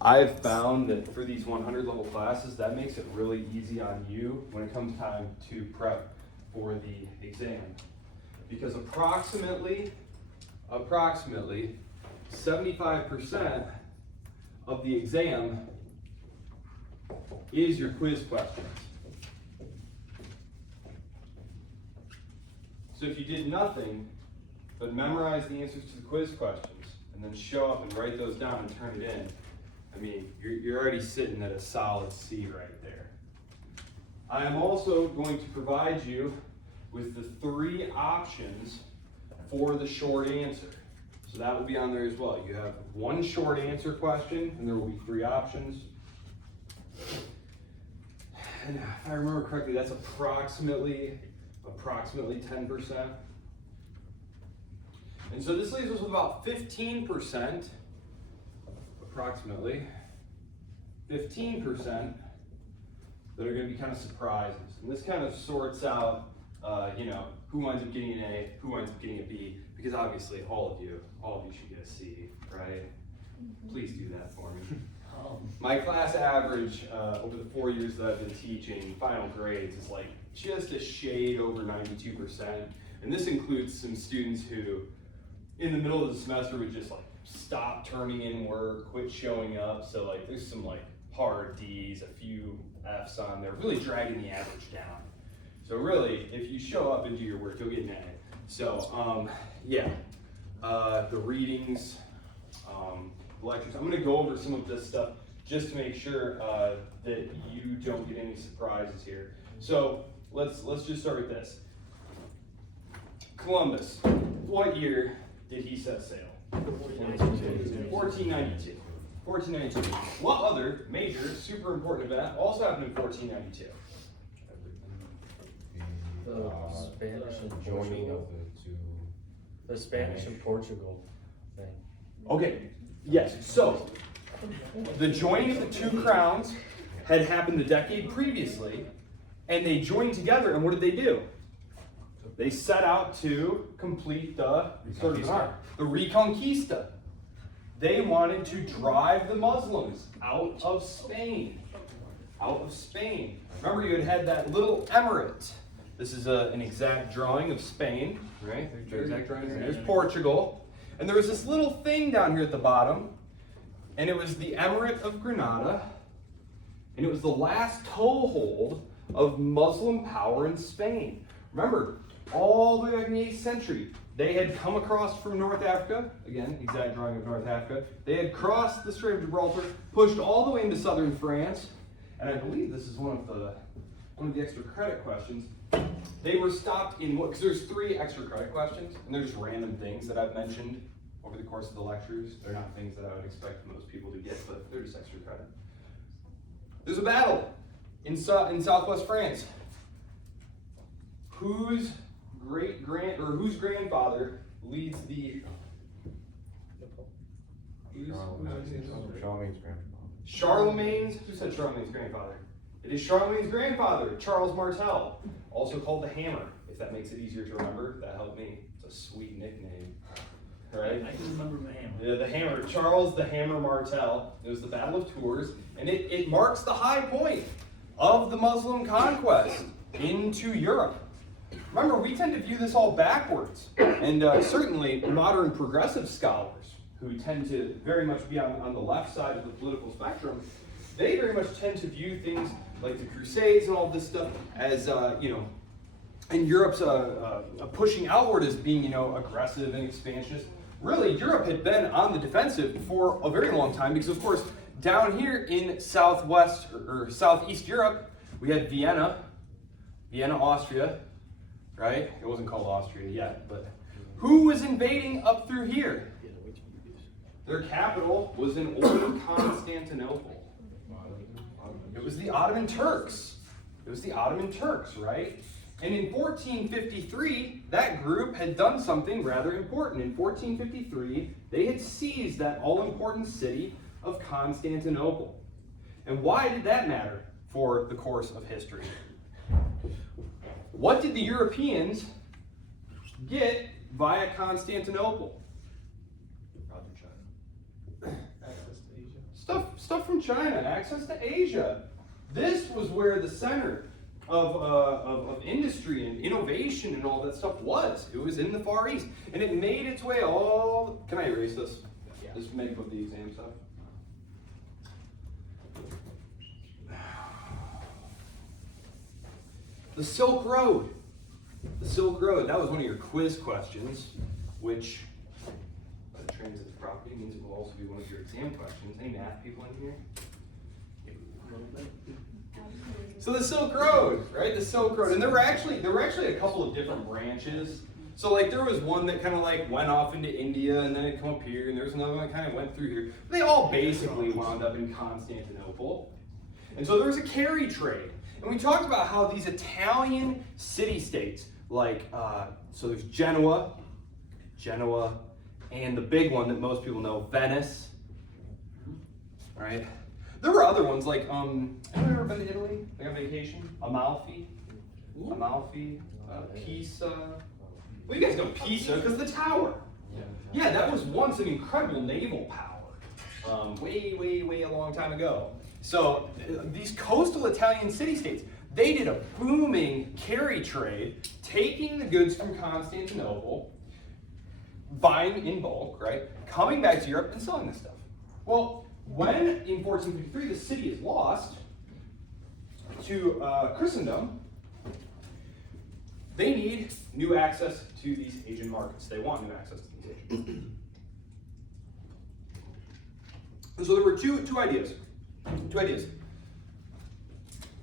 I've found that for these 100 level classes, that makes it really easy on you when it comes time to prep for the exam. Because approximately 75% of the exam is your quiz questions. So if you did nothing but memorize the answers to the quiz questions and then show up and write those down and turn it in, I mean, you're already sitting at a solid C right there. I am also going to provide you with the 3 options for the short answer. So that will be on there as well. You have 1 short answer question, and there will be 3 options. And if I remember correctly, that's approximately 10%. And so this leaves us with about 15%, approximately 15% that are going to be kind of surprises. And this kind of sorts out, who winds up getting an A, who winds up getting a B, because obviously all of you should get a C, right? Please do that for me. My class average over the 4 years that I've been teaching final grades is like just a shade over 92%. And this includes some students who in the middle of the semester would just like stop turning in work, quit showing up. So like there's some like hard D's, a few F's on there, really dragging the average down. So really, if you show up and do your work, you'll get an A. So the readings, lectures. I'm going to go over some of this stuff just to make sure that you don't get any surprises here. So let's just start with this. Columbus, what year did he set sail? 1492. 1492. What other major, super important event also happened in 1492? The Spanish and joining of Portugal. the two. The Spanish and Portugal thing. Okay, yes, so the joining of the 2 crowns had happened the decade previously, and they joined together, and what did they do? They set out to complete the Reconquista. They wanted to drive the Muslims out of Spain. Out of Spain. Remember, you had that little emirate. This is an exact drawing of Spain, right? There's exact drawing. There's Portugal. And there was this little thing down here at the bottom, and it was the Emirate of Granada, and it was the last toehold of Muslim power in Spain. Remember, all the way back in the 8th century, they had come across from North Africa, again, exact drawing of North Africa. They had crossed the Strait of Gibraltar, pushed all the way into southern France, and I believe this is one of the extra credit questions. They were stopped in what, because there's 3 extra credit questions, and they're just random things that I've mentioned over the course of the lectures. They're not things that I would expect most people to get, but they're just extra credit. There's a battle in southwest France. Whose grandfather leads the Charlemagne's grandfather. Charlemagne's? Who said Charlemagne's grandfather? It is Charlemagne's grandfather, Charles Martel, also called the Hammer. If that makes it easier to remember, that helped me. It's a sweet nickname, right? I can remember the Hammer. Yeah, the Hammer, Charles the Hammer Martel. It was the Battle of Tours, and it marks the high point of the Muslim conquest into Europe. Remember, we tend to view this all backwards, and certainly modern progressive scholars, who tend to very much be on the left side of the political spectrum, they very much tend to view things like the Crusades and all this stuff as, and Europe's pushing outward as being, aggressive and expansionist. Really, Europe had been on the defensive for a very long time because, of course, down here in southwest or southeast Europe, we had Vienna, Austria, right? It wasn't called Austria yet, but who was invading up through here? Their capital was in old Constantinople. It was the Ottoman Turks. Right? And in 1453, that group had done something rather important. In 1453, they had seized that all-important city of Constantinople. And why did that matter for the course of history? What did the Europeans get via Constantinople? Access to Asia. Stuff from China, access to Asia. This was where the center of industry and innovation and all that stuff was. It was in the Far East. And it made its way all... Can I erase this? Yeah. Just make with the exam stuff. The Silk Road. The Silk Road, that was one of your quiz questions, which, by the transitive property, means it will also be one of your exam questions. Any math people in here? So the Silk Road, right? The Silk Road, and there were actually a couple of different branches. So like there was one that kind of like went off into India, and then it come up here, and there was another one that kind of went through here. They all basically wound up in Constantinople, and so there was a carry trade. And we talked about how these Italian city-states, like, so there's Genoa, and the big one that most people know, Venice, right? There were other ones like, anyone ever been to Italy, like on vacation? Amalfi, Pisa. Well, you guys know Pisa because of the tower. Yeah, that was once an incredible naval power, way a long time ago. So these coastal Italian city-states, they did a booming carry trade, taking the goods from Constantinople, buying in bulk, right, coming back to Europe and selling this stuff. Well, when in 1453 the city is lost to Christendom, they need new access to these Asian markets. They want new access to these Asian markets. So there were two ideas.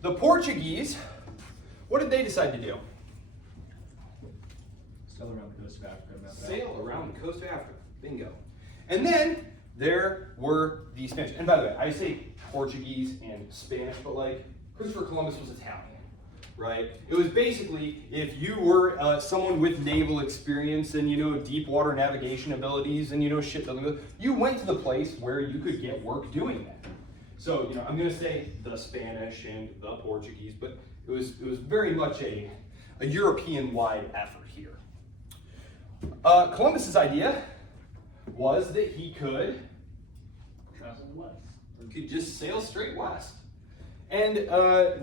The Portuguese, what did they decide to do? Sail around the coast of Africa. Sail around the coast of Africa. Bingo. And then there were the Spanish. And by the way, I say Portuguese and Spanish, but like Christopher Columbus was Italian, right? It was basically if you were someone with naval experience and deep water navigation abilities and ship building, you went to the place where you could get work doing that. So, I'm going to say the Spanish and the Portuguese, but it was very much a European-wide effort here. Columbus's idea was that he could Travel west. just sail straight west. And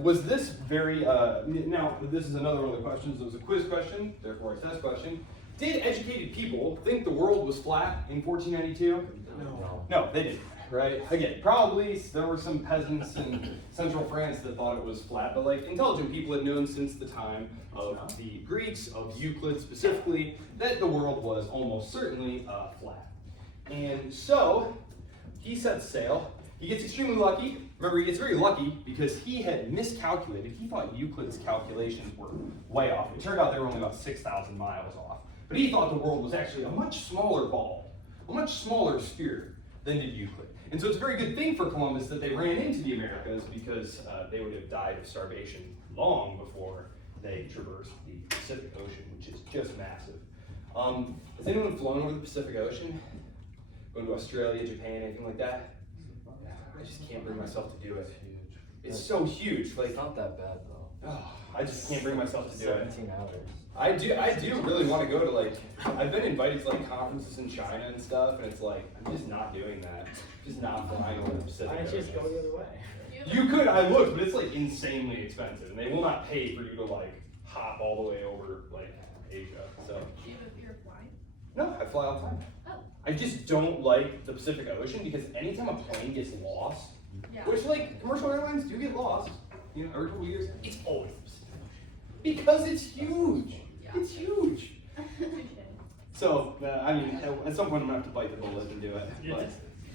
was this very, now this is another one of the questions, it was a quiz question, therefore a test question. Did educated people think the world was flat in 1492? No, they didn't. Right? Again, probably there were some peasants in central France that thought it was flat, but like intelligent people had known since the time of the Greeks, of Euclid specifically, that the world was almost certainly flat. And so he sets sail. He gets extremely lucky. Remember, he gets very lucky because he had miscalculated. He thought Euclid's calculations were way off. It turned out they were only about 6,000 miles off. But he thought the world was actually a much smaller ball, a much smaller sphere than did Euclid. And so it's a very good thing for Columbus that they ran into the Americas because they would have died of starvation long before they traversed the Pacific Ocean, which is just massive. Has anyone flown over the Pacific Ocean? Going to Australia, Japan, anything like that? I just can't bring myself to do it. It's so huge. Like, It's not that bad though. oh, I just can't bring myself to do it. 17 hours. I do really want to go to like, I've been invited to like conferences in China and stuff, and it's like, I'm just not doing that. Just not flying over the Pacific Why don't you just go Ocean. the other way? You could, I looked, but it's like insanely expensive, and they will not pay for you to like hop all the way over like Asia. So Do you have a fear of flying? no, I fly all the time. Oh. I just don't like the Pacific Ocean because anytime a plane gets lost, Yeah. which like commercial airlines do get lost, every couple years, it's always the Pacific Ocean because it's huge. Yeah. It's huge. Okay. So I mean, at some point I'm gonna have to bite the bullet and do it. But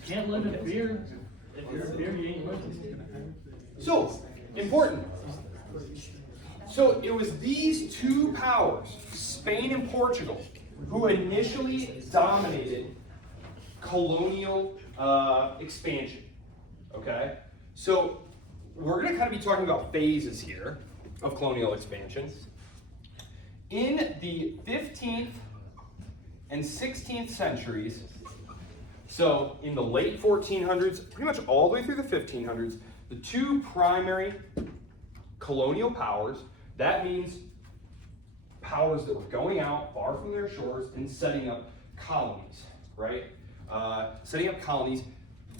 Can't live in fear. If you're in fear, you ain't living. so important. So it was these two powers, Spain and Portugal, who initially dominated colonial expansion. Okay? So we're going to kind of be talking about phases here of colonial expansion. In the 15th and 16th centuries, so in the late 1400s, pretty much all the way through the 1500s, the two primary colonial powers, that means powers that were going out far from their shores and setting up colonies, right? Setting up colonies.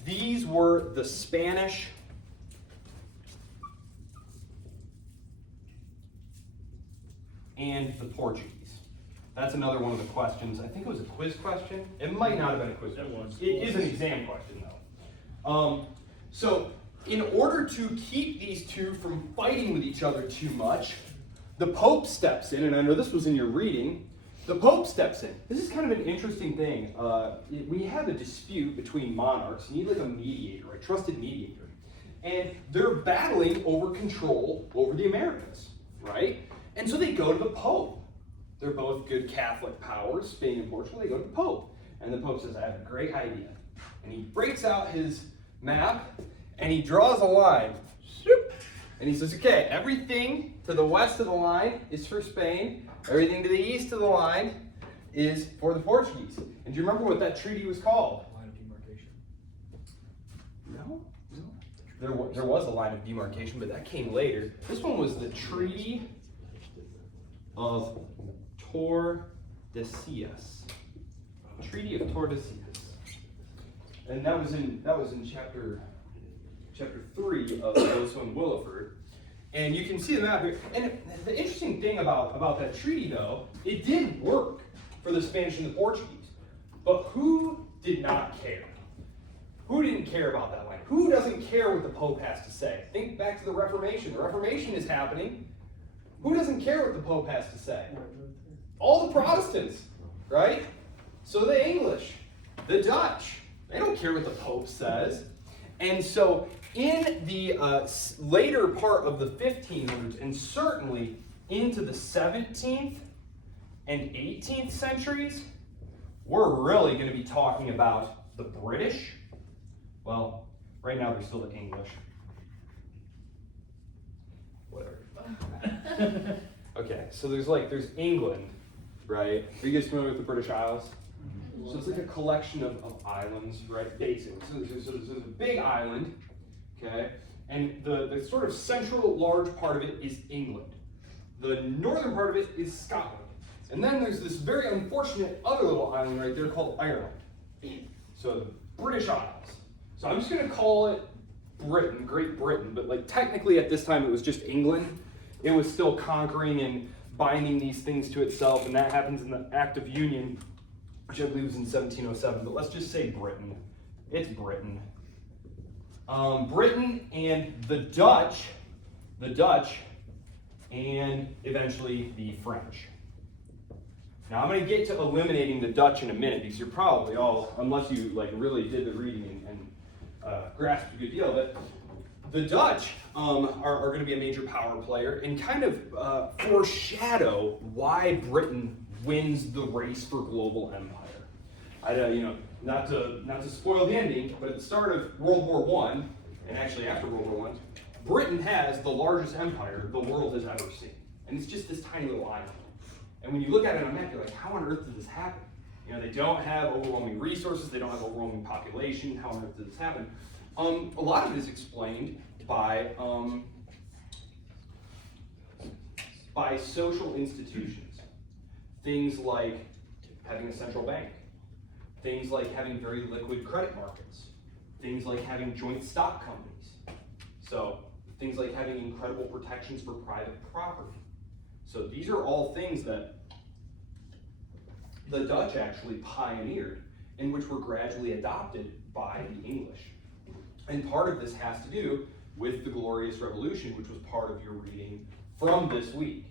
these were the Spanish and the Portuguese. That's another one of the questions. I think it was a quiz question. It might not have been a quiz question. It is an exam question, though. So in order to keep these two from fighting with each other too much, the Pope steps in, and I know this was in your reading. The Pope steps in. This is kind of an interesting thing. When you have a dispute between monarchs, you need like a mediator, a trusted mediator. And they're battling over control over the Americas, right? And so they go to the Pope. They're both good Catholic powers, Spain and Portugal. They go to the Pope. And the Pope says, I have a great idea. And he breaks out his map, and he draws a line. And he says, okay, everything to the west of the line is for Spain. Everything to the east of the line is for the Portuguese. And do you remember what that treaty was called? Line of demarcation. No. There was a line of demarcation, but that came later. This one was the Treaty of Tordesillas. Treaty of Tordesillas. And that was in chapter 3 of Solis-Mullen and Williford. And you can see the map here. And the interesting thing about that treaty, though, it did work for the Spanish and the Portuguese. But who did not care? Who didn't care about that line? Who doesn't care what the Pope has to say? Think back to the Reformation. The Reformation is happening. Who doesn't care what the Pope has to say? All the Protestants, right? So the English, the Dutch, they don't care what the Pope says. And so in the later part of the 1500s, and certainly into the 17th and 18th centuries, we're really going to be talking about the British. Well, right now they're still the English. Whatever. Okay, so there's England, right? Are you guys familiar with the British Isles? So it's like a collection of islands, right? Basically. So there's a big island, okay? And the sort of central large part of it is England. The northern part of it is Scotland. And then there's this very unfortunate other little island right there called Ireland. So the British Isles. So I'm just going to call it Britain, Great Britain, but like technically at this time it was just England. It was still conquering and binding these things to itself, and that happens in the Act of Union, which I believe was in 1707, but let's just say Britain. It's Britain. Britain and the Dutch, and eventually the French. Now I'm going to get to eliminating the Dutch in a minute, because you're probably all, unless you like really did the reading and grasped a good deal of it, the Dutch are going to be a major power player and kind of foreshadow why Britain wins the race for global empire. Not to spoil the ending, but at the start of World War I, and actually after World War I, Britain has the largest empire the world has ever seen. And it's just this tiny little island. And when you look at it on a map, you're like, how on earth did this happen? They don't have overwhelming resources, they don't have overwhelming population, how on earth did this happen? A lot of it is explained by social institutions. Things like having a central bank. Things like having very liquid credit markets. Things like having joint stock companies. So things like having incredible protections for private property. So these are all things that the Dutch actually pioneered and which were gradually adopted by the English. And part of this has to do with the Glorious Revolution, which was part of your reading from this week.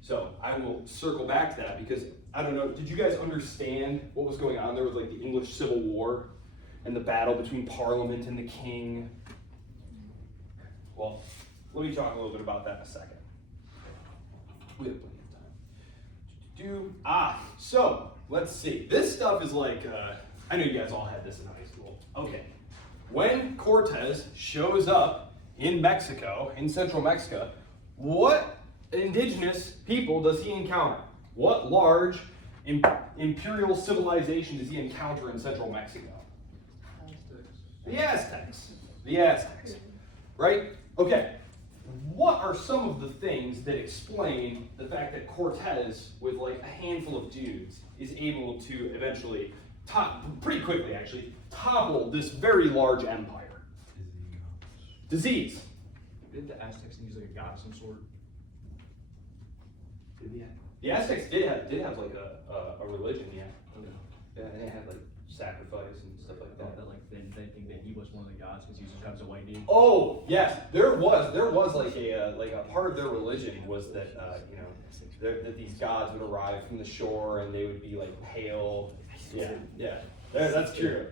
So I will circle back to that because, I don't know, did you guys understand what was going on there with like the English Civil War and the battle between Parliament and the King? Well, let me talk a little bit about that in a second. We have plenty of time. So let's see. This stuff is like, I know you guys all had this in high school. Okay. When Cortez shows up in Mexico, in central Mexico, what indigenous people does he encounter? What large imperial civilization does he encounter in central Mexico? The Aztecs. The Aztecs. Right? Okay. What are some of the things that explain the fact that Cortez, with like a handful of dudes, is able to eventually pretty quickly actually, topple this very large empire. Disease. Did the Aztecs use like a god of some sort? The Aztecs did have like a religion, yeah. Yeah, they had like sacrifice and stuff like that. That like they think that he was one of the gods because he was just a white dude. Oh yes, there was like a part of their religion was that that these gods would arrive from the shore and they would be like pale. Yeah, that's true.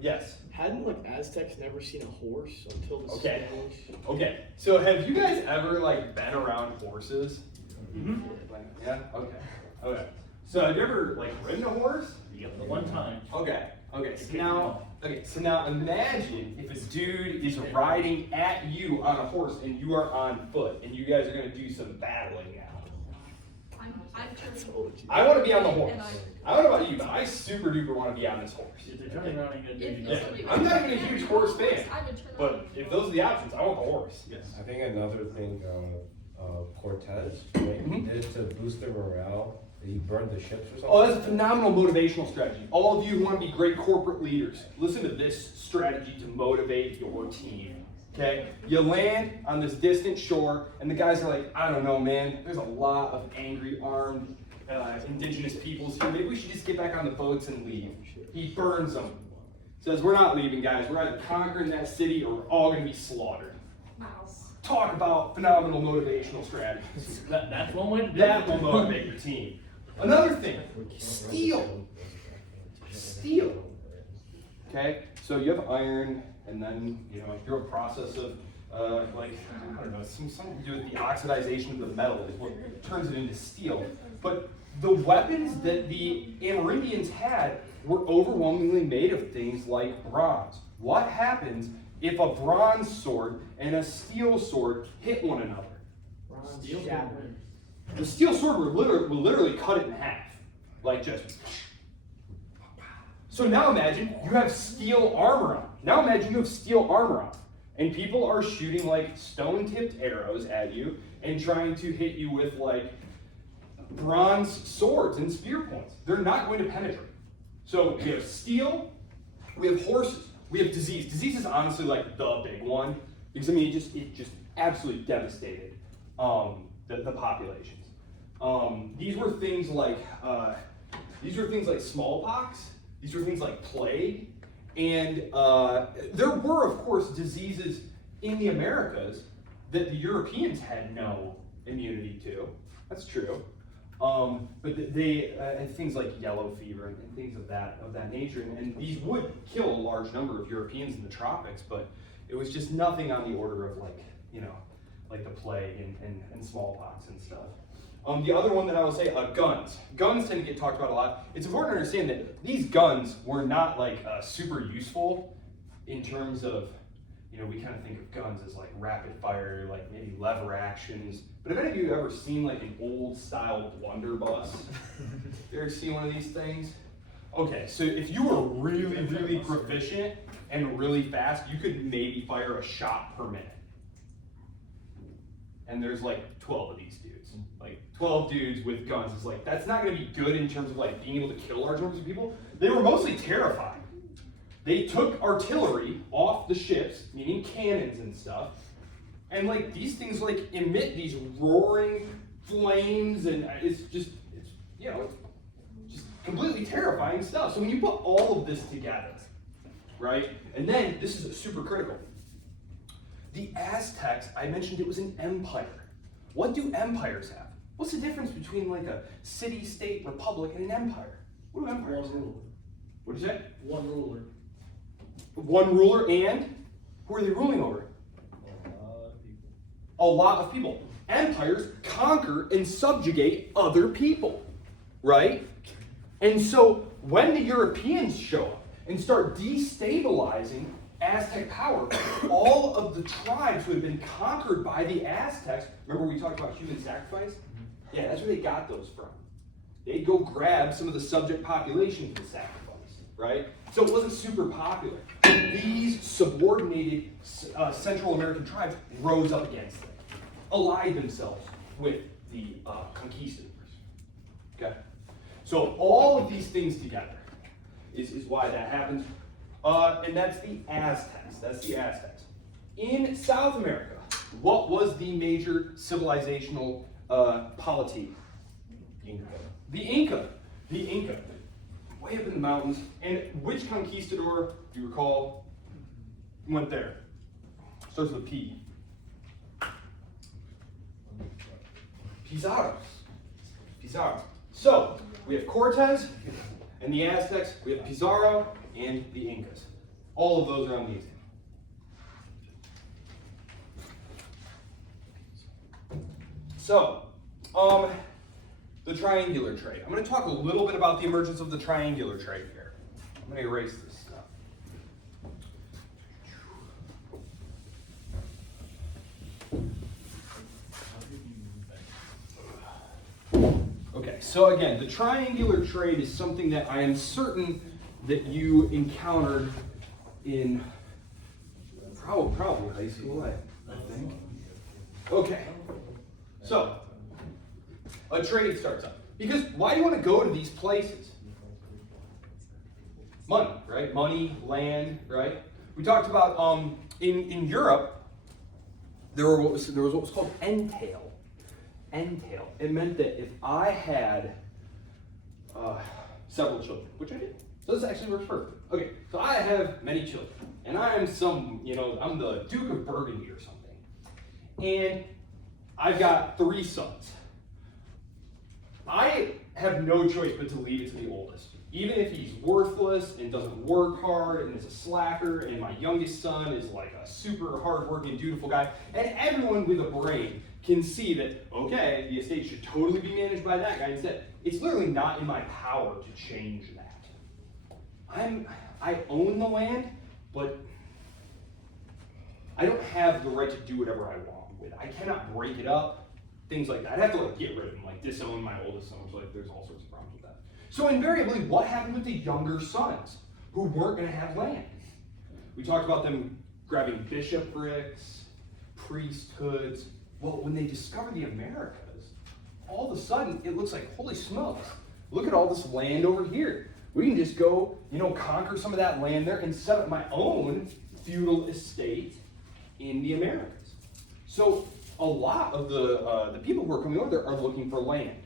Yes. Hadn't like Aztecs never seen a horse until the Okay. Spanish? Okay. So have you guys ever like been around horses? Mm-hmm. Like, yeah. Okay. Okay. So have you ever like ridden a horse? Yeah, the one time. Okay. So now imagine if a dude is riding at you on a horse and you are on foot and you guys are gonna do some battling now. I want to be on the horse. I don't know about you, but I super duper want to be on this horse. If they're turning around and getting Yeah. I'm not even a huge horse fan, but if those are the options, I want the horse. Yes. I think another thing, Cortez, right? Mhm. He did it to boost their morale. He burned the ships or something. Oh, that's a phenomenal motivational strategy. All of you who want to be great corporate leaders, listen to this strategy to motivate your team. Okay? You land on this distant shore, and the guys are like, I don't know, man. There's a lot of angry, armed, indigenous peoples here. Maybe we should just get back on the boats and leave. He burns them. Says, we're not leaving, guys. We're either conquering that city or we're all going to be slaughtered. Talk about phenomenal motivational strategies. That's one way to do That it. will motivate your team. Another thing, steel. Steel. Okay, so you have iron, and then through a process of something to do with the oxidization of the metal is what turns it into steel. But the weapons that the Amerindians had were overwhelmingly made of things like bronze. What happens if a bronze sword and a steel sword hit one another? Steel Shattered. The steel sword will literally cut it in half. Like just. So now imagine you have steel armor on. Now imagine you have steel armor on. And people are shooting like stone-tipped arrows at you and trying to hit you with like bronze swords and spear points. They're not going to penetrate. So we have steel, we have horses, we have disease. Disease is honestly like the big one because I mean it just absolutely devastated the populations. These were things like smallpox. These were things like plague, and there were of course diseases in the Americas that the Europeans had no immunity to. That's true. But they had things like yellow fever and things of that nature, and these would kill a large number of Europeans in the tropics, but it was just nothing on the order of like the plague and smallpox and stuff. The other one that I will say, guns. Guns tend to get talked about a lot. It's important to understand that these guns were not like super useful in terms of, we kind of think of guns as like rapid fire, like maybe lever actions. But have any of you ever seen like an old style blunderbuss? You ever seen one of these things? Okay, so if you were really, really proficient and really fast, you could maybe fire a shot per minute. And there's like 12 of these dudes. Like 12 dudes with guns. It's like, that's not gonna be good in terms of like being able to kill large numbers of people. They were mostly terrifying. They took artillery off the ships, meaning cannons and stuff, and like these things like emit these roaring flames, and it's just completely terrifying stuff. So when you put all of this together, right, and then this is super critical. The Aztecs, I mentioned it was an empire. What do empires have? What's the difference between like a city-state republic and an empire? What do empires have? What did you say? One ruler. One ruler, and who are they ruling over? A lot of people. Empires conquer and subjugate other people, right? And so when the Europeans show up and start destabilizing Aztec power, all of the tribes who had been conquered by the Aztecs, remember we talked about human sacrifice? Yeah, that's where they got those from. They'd go grab some of the subject population for sacrifice, right? So it wasn't super popular. These subordinated Central American tribes rose up against them, allied themselves with the conquistadors. Okay? So all of these things together is why that happens. And that's the Aztecs. That's the Aztecs. In South America, what was the major civilizational polity? Inca. The Inca. The Inca. Way up in the mountains. And which conquistador, do you recall, went there? Starts with a P. Pizarro. Pizarro. So, we have Cortez and the Aztecs, we have Pizarro and the Incas. All of those are on the exam. So, the triangular trade. I'm going to talk a little bit about the emergence of the triangular trade here. I'm going to erase this stuff. Okay, so again, the triangular trade is something that I am certain that you encountered in probably high school, I think. Okay, so a trade starts up. Because why do you want to go to these places? Money, right? Money, land, right? We talked about in Europe, there was what was called entail. Entail. It meant that if I had several children, which I did, so this actually works perfect. Okay, so I have many children, and I'm I'm the Duke of Burgundy or something, and I've got 3 sons. I have no choice but to leave it to the oldest. Even if he's worthless and doesn't work hard and is a slacker, and my youngest son is like a super hardworking, dutiful guy, and everyone with a brain can see that, okay, the estate should totally be managed by that guy instead. It's literally not in my power to change that. I own the land, but I don't have the right to do whatever I want with it. I cannot break it up, things like that. I'd have to get rid of them, disown my oldest son, which there's all sorts of problems with that. So invariably, what happened with the younger sons who weren't going to have land? We talked about them grabbing bishoprics, priesthoods. Well, when they discover the Americas, all of a sudden it looks like, holy smokes, look at all this land over here. We can just go, conquer some of that land there and set up my own feudal estate in the Americas. So a lot of the people who are coming over there are looking for land,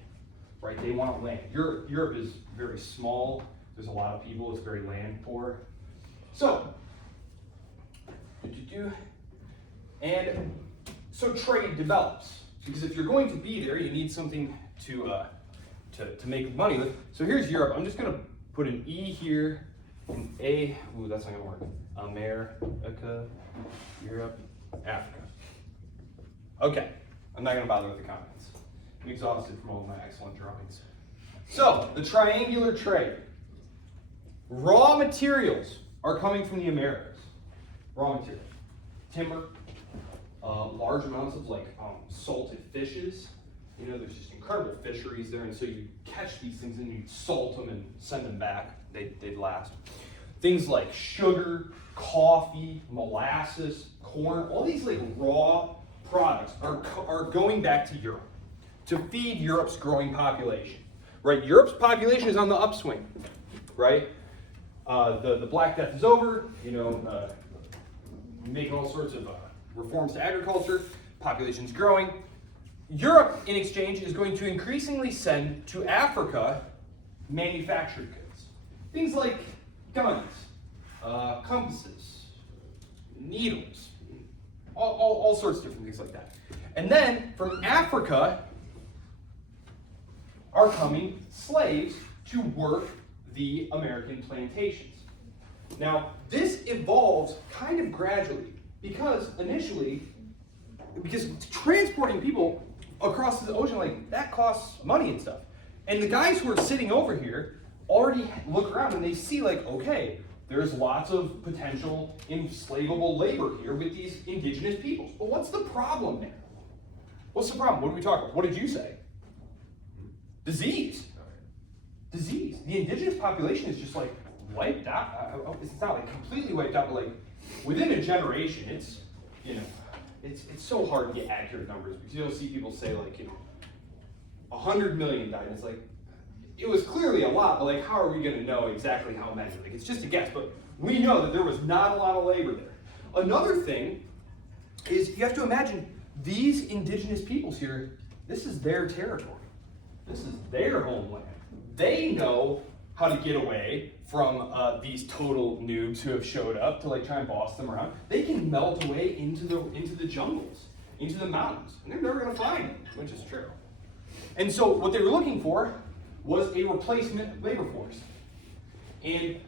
right? They want land. Europe is very small. There's a lot of people. It's very land poor. So, and so trade develops, because if you're going to be there, you need something to make money with. So here's Europe. I'm just going to put an E here, an A. Ooh, that's not going to work. America, Europe, Africa. Okay, I'm not going to bother with the comments. I'm exhausted from all of my excellent drawings. So, the triangular trade. Raw materials are coming from the Americas. Raw materials. Timber, large amounts of salted fishes. There's just incredible fisheries there, and so you catch these things and you salt them and send them back. They'd last. Things like sugar, coffee, molasses, corn, all these raw products are going back to Europe to feed Europe's growing population. Right? Europe's population is on the upswing. Right? The Black Death is over. Making all sorts of reforms to agriculture. Population's growing. Europe, in exchange, is going to increasingly send to Africa manufactured goods. Things like guns, compasses, needles, all sorts of different things like that. And then from Africa are coming slaves to work the American plantations. Now, this evolves kind of gradually because transporting people across the ocean, that costs money and stuff. And the guys who are sitting over here already look around and they see okay, there's lots of potential enslavable labor here with these indigenous peoples. But what's the problem there? What's the problem? What did we talk about? What did you say? Disease. Disease. The indigenous population is just wiped out. It's not completely wiped out, but within a generation, it's it's so hard to get accurate numbers because you'll see people say 100 million died. And it's it was clearly a lot, but like, how are we going to know exactly how many? Like, it's just a guess, but we know that there was not a lot of labor there. Another thing is you have to imagine these indigenous peoples here, this is their territory. This is their homeland. They know how to get away from these total noobs who have showed up to like try and boss them around. They can melt away into the jungles, into the mountains, and they're never going to find them, which is true. And so what they were looking for was a replacement labor force. And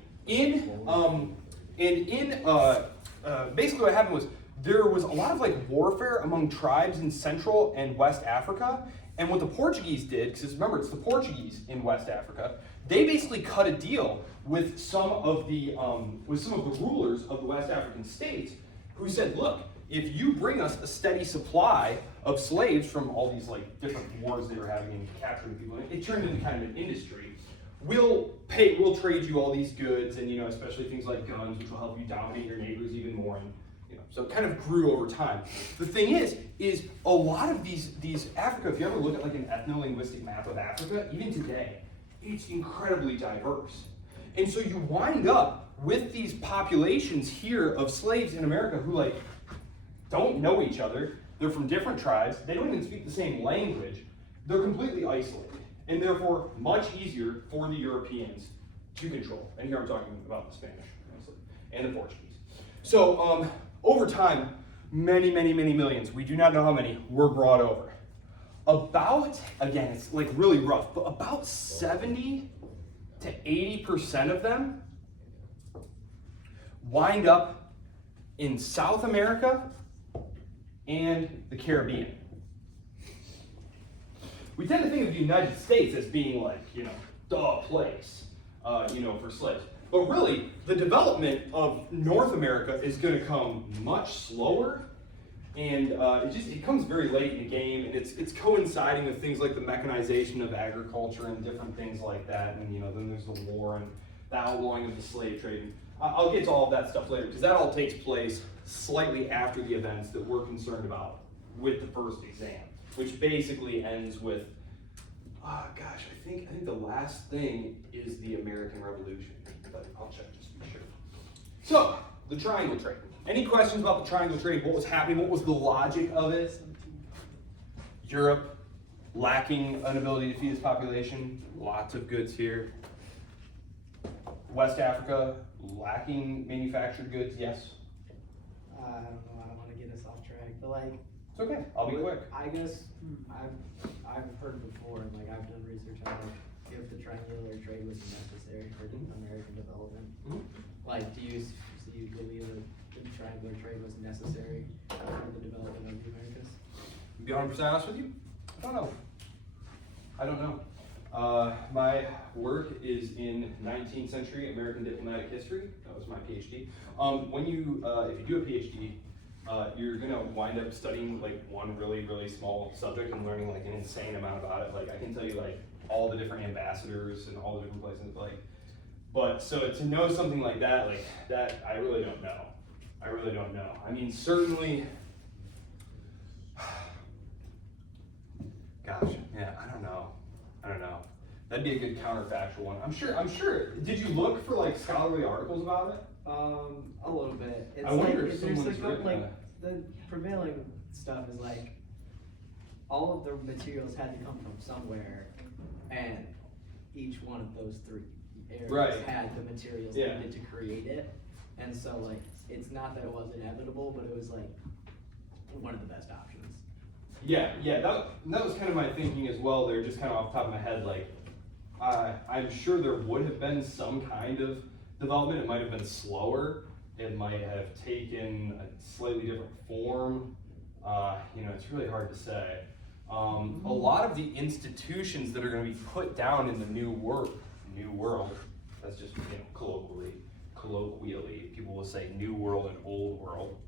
basically what happened was there was a lot of like warfare among tribes in Central and West Africa. And what the Portuguese did, because remember it's the Portuguese in West Africa, they basically cut a deal with some of the rulers of the West African states, who said, look, if you bring us a steady supply of slaves from all these like different wars they were having and capturing people, it turned into kind of an industry. We'll trade you all these goods, and especially things like guns, which will help you dominate your neighbors even more. And so it kind of grew over time. The thing is a lot of these Africa, if you ever look at like an ethno-linguistic map of Africa, even today, it's incredibly diverse. And so you wind up with these populations here of slaves in America who like don't know each other. They're from different tribes. They don't even speak the same language. They're completely isolated, and therefore much easier for the Europeans to control. And here I'm talking about the Spanish, mostly, and the Portuguese. So over time, many millions, we do not know how many, were brought over. About, again, it's like really rough, but about 70 to 80% of them wind up in South America and the Caribbean. We tend to think of the United States as being like, the place, for slaves. But really, the development of North America is going to come much slower, and it comes very late in the game, and it's coinciding with things like the mechanization of agriculture and different things like that, and then there's the war and the outlawing of the slave trade. And I'll get to all of that stuff later, because that all takes place slightly after the events that we're concerned about with the first exam, which basically ends with, I think the last thing is the American Revolution, but I'll check just to be sure. So, the triangle trade. Any questions about the triangle trade? What was happening? What was the logic of it? Europe lacking an ability to feed its population, lots of goods here. West Africa lacking manufactured goods, yes? I don't know, I don't want to get us off track, but like, It's okay, I'll be quick. I guess I've heard before, and like I've done research on like if the triangular trade was necessary for American development. Like, do you believe that the triangular trade was necessary for the development of the Americas? To be 100% honest with you, I don't know. My work is in 19th century American diplomatic history. That was my PhD. If you do a PhD, you're gonna wind up studying like one really small subject and learning like an insane amount about it. Like I can tell you like all the different ambassadors and all the different places. But so to know something like that, I really don't know. I mean, certainly. Gosh, yeah, I don't know. That'd be a good counterfactual one. I'm sure. Did you look for like scholarly articles about it? A little bit. It's I wonder like, if there's someone's like, written like that. the prevailing stuff is like all of the materials had to come from somewhere, and each one of those three areas Right. had the materials Yeah. needed to create it, and so like it's not that it was inevitable, but it was like one of the best options. Yeah, that was kind of my thinking as well there, just kind of off the top of my head, like, I'm sure there would have been some kind of development. It might have been slower. It might have taken a slightly different form. It's really hard to say. A lot of the institutions that are going to be put down in the new world, that's just, colloquially, people will say new world and old world.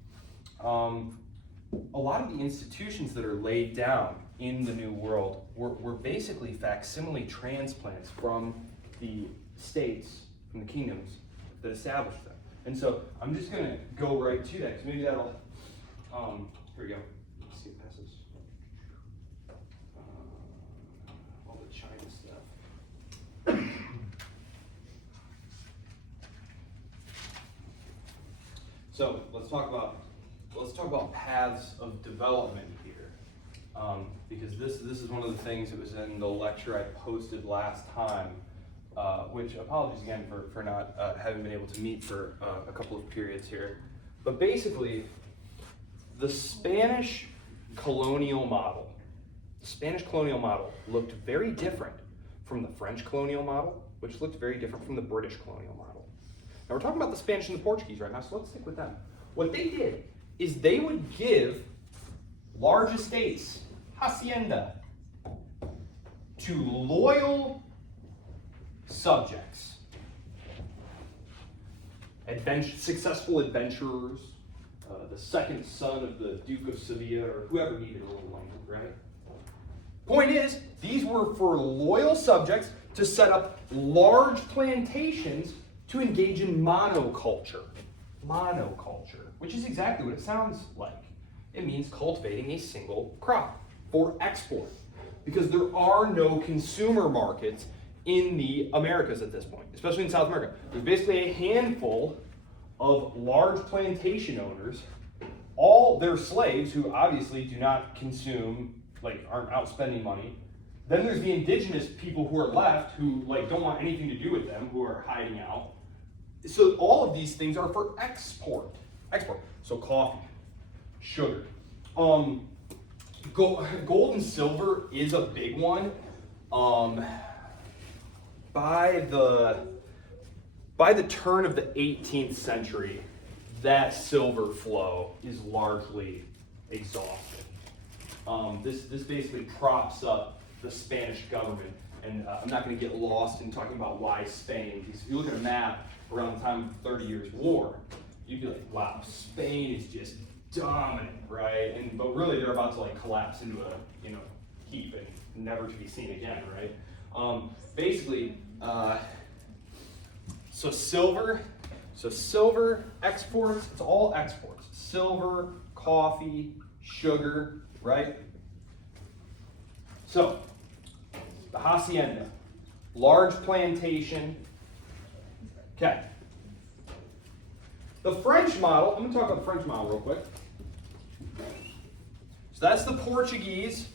A lot of the institutions that are laid down in the New World were basically facsimile transplants from the states, from the kingdoms that established them. And so I'm just going to go right to that, because maybe that'll, here we go. Let's see if it passes. All the China stuff. So let's talk about paths of development here, because this is one of the things that was in the lecture I posted last time, which apologies again for not having been able to meet for a couple of periods here. But basically, the Spanish colonial model looked very different from the French colonial model, which looked very different from the British colonial model. Now we're talking about the Spanish and the Portuguese right now, so let's stick with them. What they did is they would give large estates, hacienda, to loyal subjects, successful adventurers, the second son of the Duke of Sevilla, or whoever needed a little land, right? Point is, these were for loyal subjects to set up large plantations to engage in monoculture. Monoculture, which is exactly what it sounds like. It means cultivating a single crop for export, because there are no consumer markets in the Americas at this point, especially in South America. There's basically a handful of large plantation owners, all their slaves who obviously do not consume, aren't out spending money. Then there's the indigenous people who are left who don't want anything to do with them, who are hiding out. So all of these things are for export. So coffee, sugar. Gold and silver is a big one. By the turn of the 18th century, that silver flow is largely exhausted. This basically props up the Spanish government, and I'm not going to get lost in talking about why Spain, because if you look at a map around the time of the 30 Years' War, you'd be like, wow, Spain is just dominant, right? But really they're about to collapse into a heap and never to be seen again, right? So silver exports, it's all exports. Silver, coffee, sugar, right? So, the hacienda, large plantation. Okay. The French model, I'm going to talk about the French model real quick. So that's the Portuguese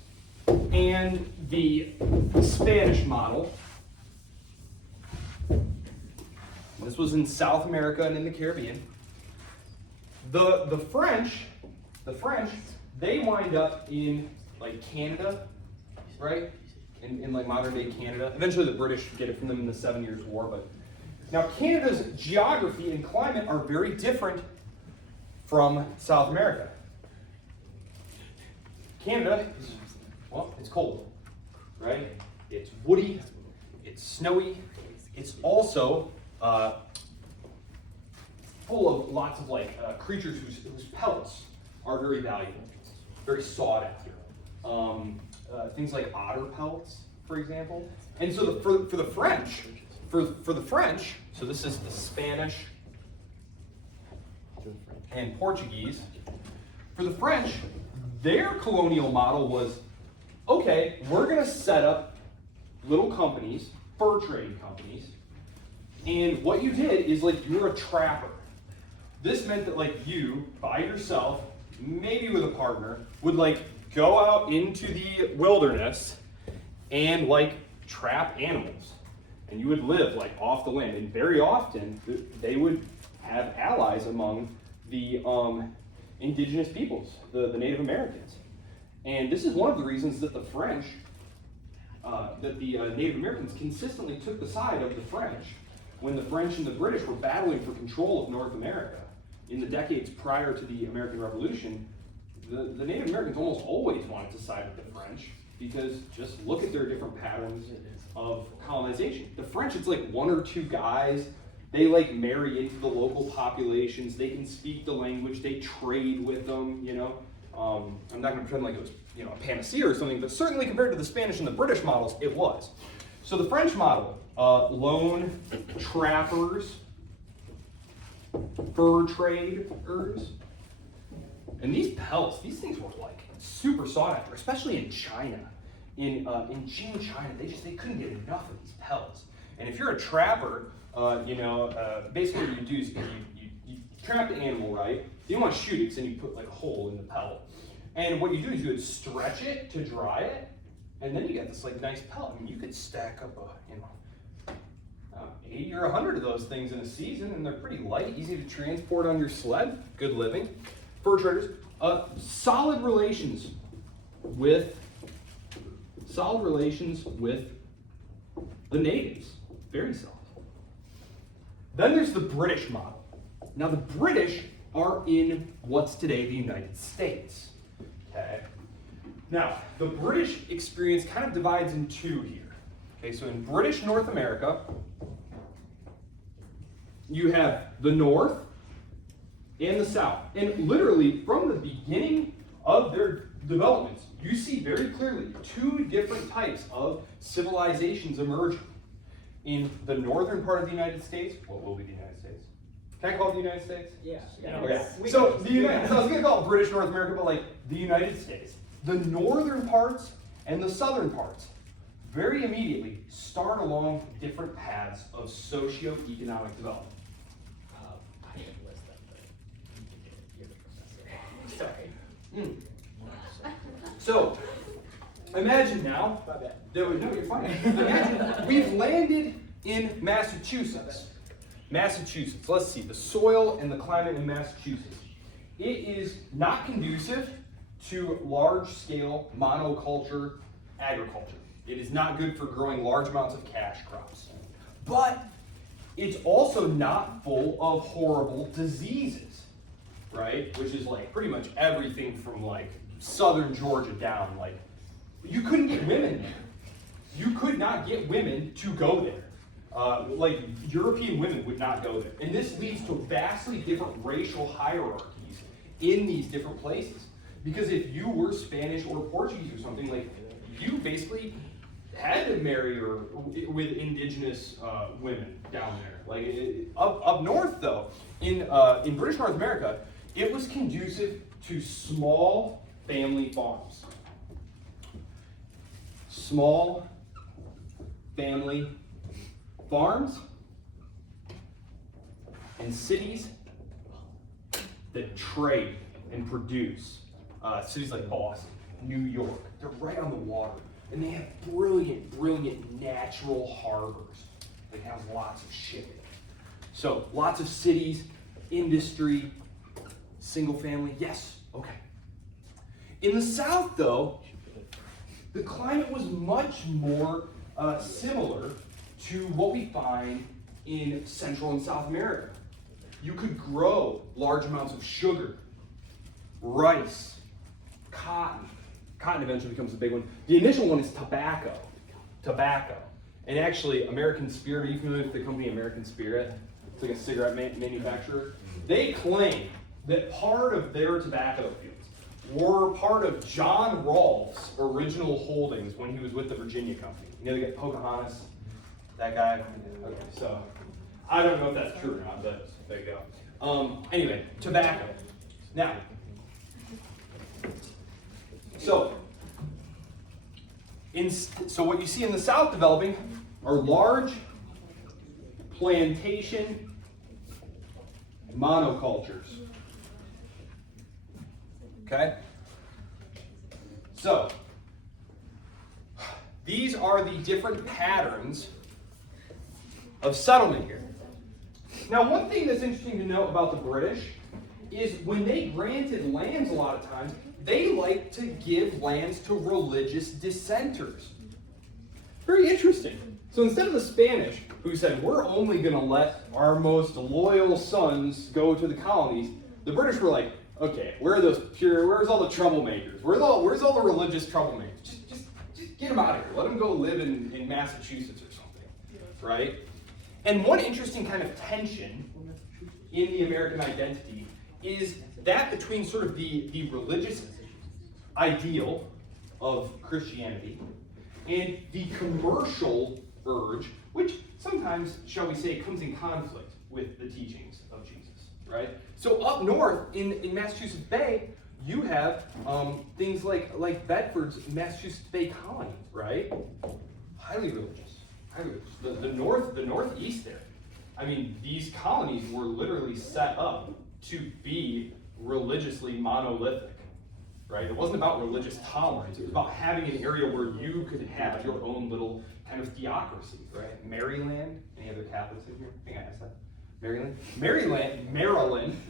and the Spanish model. This was in South America and in the Caribbean. The French, they wind up in Canada, right? In modern day Canada. Eventually the British get it from them in the 7 Years' War, but now Canada's geography and climate are very different from South America. Canada is, it's cold, right? It's woody, it's snowy, it's also full of lots of creatures whose pelts are very valuable, very sought after. Things like otter pelts, for example. And so for the French, so this is the Spanish and Portuguese. For the French, their colonial model was, okay, we're going to set up little companies, fur trading companies, and what you did is you're a trapper. This meant that you, by yourself, maybe with a partner, would go out into the wilderness and trap animals. And you would live off the land. And very often they would have allies among the indigenous peoples, the Native Americans. And this is one of the reasons that the French, Native Americans consistently took the side of the French when the French and the British were battling for control of North America. In the decades prior to the American Revolution, the Native Americans almost always wanted to side with the French, because just look at their different patterns of colonization. The French, it's one or two guys. They marry into the local populations. They can speak the language. They trade with them. I'm not going to pretend it was a panacea or something, but certainly compared to the Spanish and the British models, it was. So the French model, lone trappers, fur traders, and these pelts, these things were super sought after, especially in China. In Qing China, they couldn't get enough of these pelts. And if you're a trapper, basically what you do is you trap the animal, right? You don't want to shoot it, because then you put like a hole in the pellet. And what you do is you would stretch it to dry it, and then you get this like nice pellet. I mean, you could stack up 80 or 100 of those things in a season, and they're pretty light, easy to transport on your sled. Good living. Fur traders, solid relations with the natives. Very solid. Then there's the British model. Now the British are in what's today the United States. Okay. Now the British experience kind of divides in two here. Okay, so in British North America, you have the North and the South. And literally from the beginning of their developments, you see very clearly two different types of civilizations emerging. In the northern part of the United States, what will be the United States? Can I call it the United States? Yeah. Okay. So I was gonna call it British North America, but like the United States. The northern parts and the southern parts very immediately start along different paths of socio-economic development. I didn't list them, but you're the professor. Sorry. So, imagine now, no, you're fine. Imagine we've landed in Massachusetts. Massachusetts, let's see, the soil and the climate in Massachusetts. It is not conducive to large-scale monoculture agriculture. It is not good for growing large amounts of cash crops. But it's also not full of horrible diseases, right? Which is like pretty much everything from like southern Georgia down. Like, you couldn't get women there. You could not get women to go there. Like, European women would not go there. And this leads to vastly different racial hierarchies in these different places. Because if you were Spanish or Portuguese or something, like, you basically had to marry with indigenous women down there. Like, up north, though, in British North America, it was conducive to small family farms. Small family farms and cities that trade and produce. Cities like Boston, New York, they're right on the water. And they have brilliant, brilliant natural harbors that have lots of shipping. So lots of cities, industry, single family, yes, okay. In the South, though, the climate was much more similar to what we find in Central and South America. You could grow large amounts of sugar, rice, cotton. Cotton eventually becomes a big one. The initial one is tobacco. Tobacco. And actually, American Spirit, are you familiar with the company American Spirit? It's like a cigarette manufacturer. They claim that part of their tobacco fields were part of John Rolfe's original holdings when he was with the Virginia Company. You know, they get Pocahontas, that guy. Okay, so I don't know if that's true or not, but there you go. Anyway, tobacco. Now, so what you see in the South developing are large plantation monocultures. Okay? So, these are the different patterns of settlement here. Now, one thing that's interesting to note about the British is when they granted lands a lot of times, they like to give lands to religious dissenters. Very interesting. So instead of the Spanish, who said, we're only going to let our most loyal sons go to the colonies, the British were like, okay, where's all the troublemakers? Where's all the religious troublemakers? Just get them out of here. Let them go live in Massachusetts or something, right? And one interesting kind of tension in the American identity is that between sort of the religious ideal of Christianity and the commercial urge, which sometimes, shall we say, comes in conflict with the teachings of Jesus, right? So up north in Massachusetts Bay, you have things like Bedford's Massachusetts Bay Colony, right? Highly religious. The northeast there. I mean, these colonies were literally set up to be religiously monolithic, right? It wasn't about religious tolerance. It was about having an area where you could have your own little kind of theocracy, right? Maryland, any other Catholics in here? I think I asked that.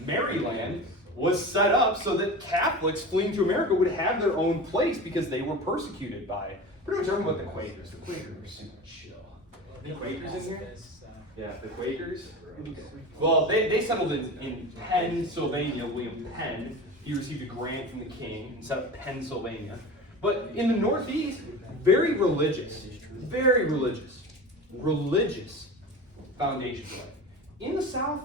Maryland was set up so that Catholics fleeing to America would have their own place because they were persecuted by pretty much everyone but the Quakers. The Quakers were super chill. The Quakers in here? Yeah, the Quakers. Well, they settled in Pennsylvania. William Penn, he received a grant from the king and set up Pennsylvania. But in the Northeast, very religious foundations. In the South,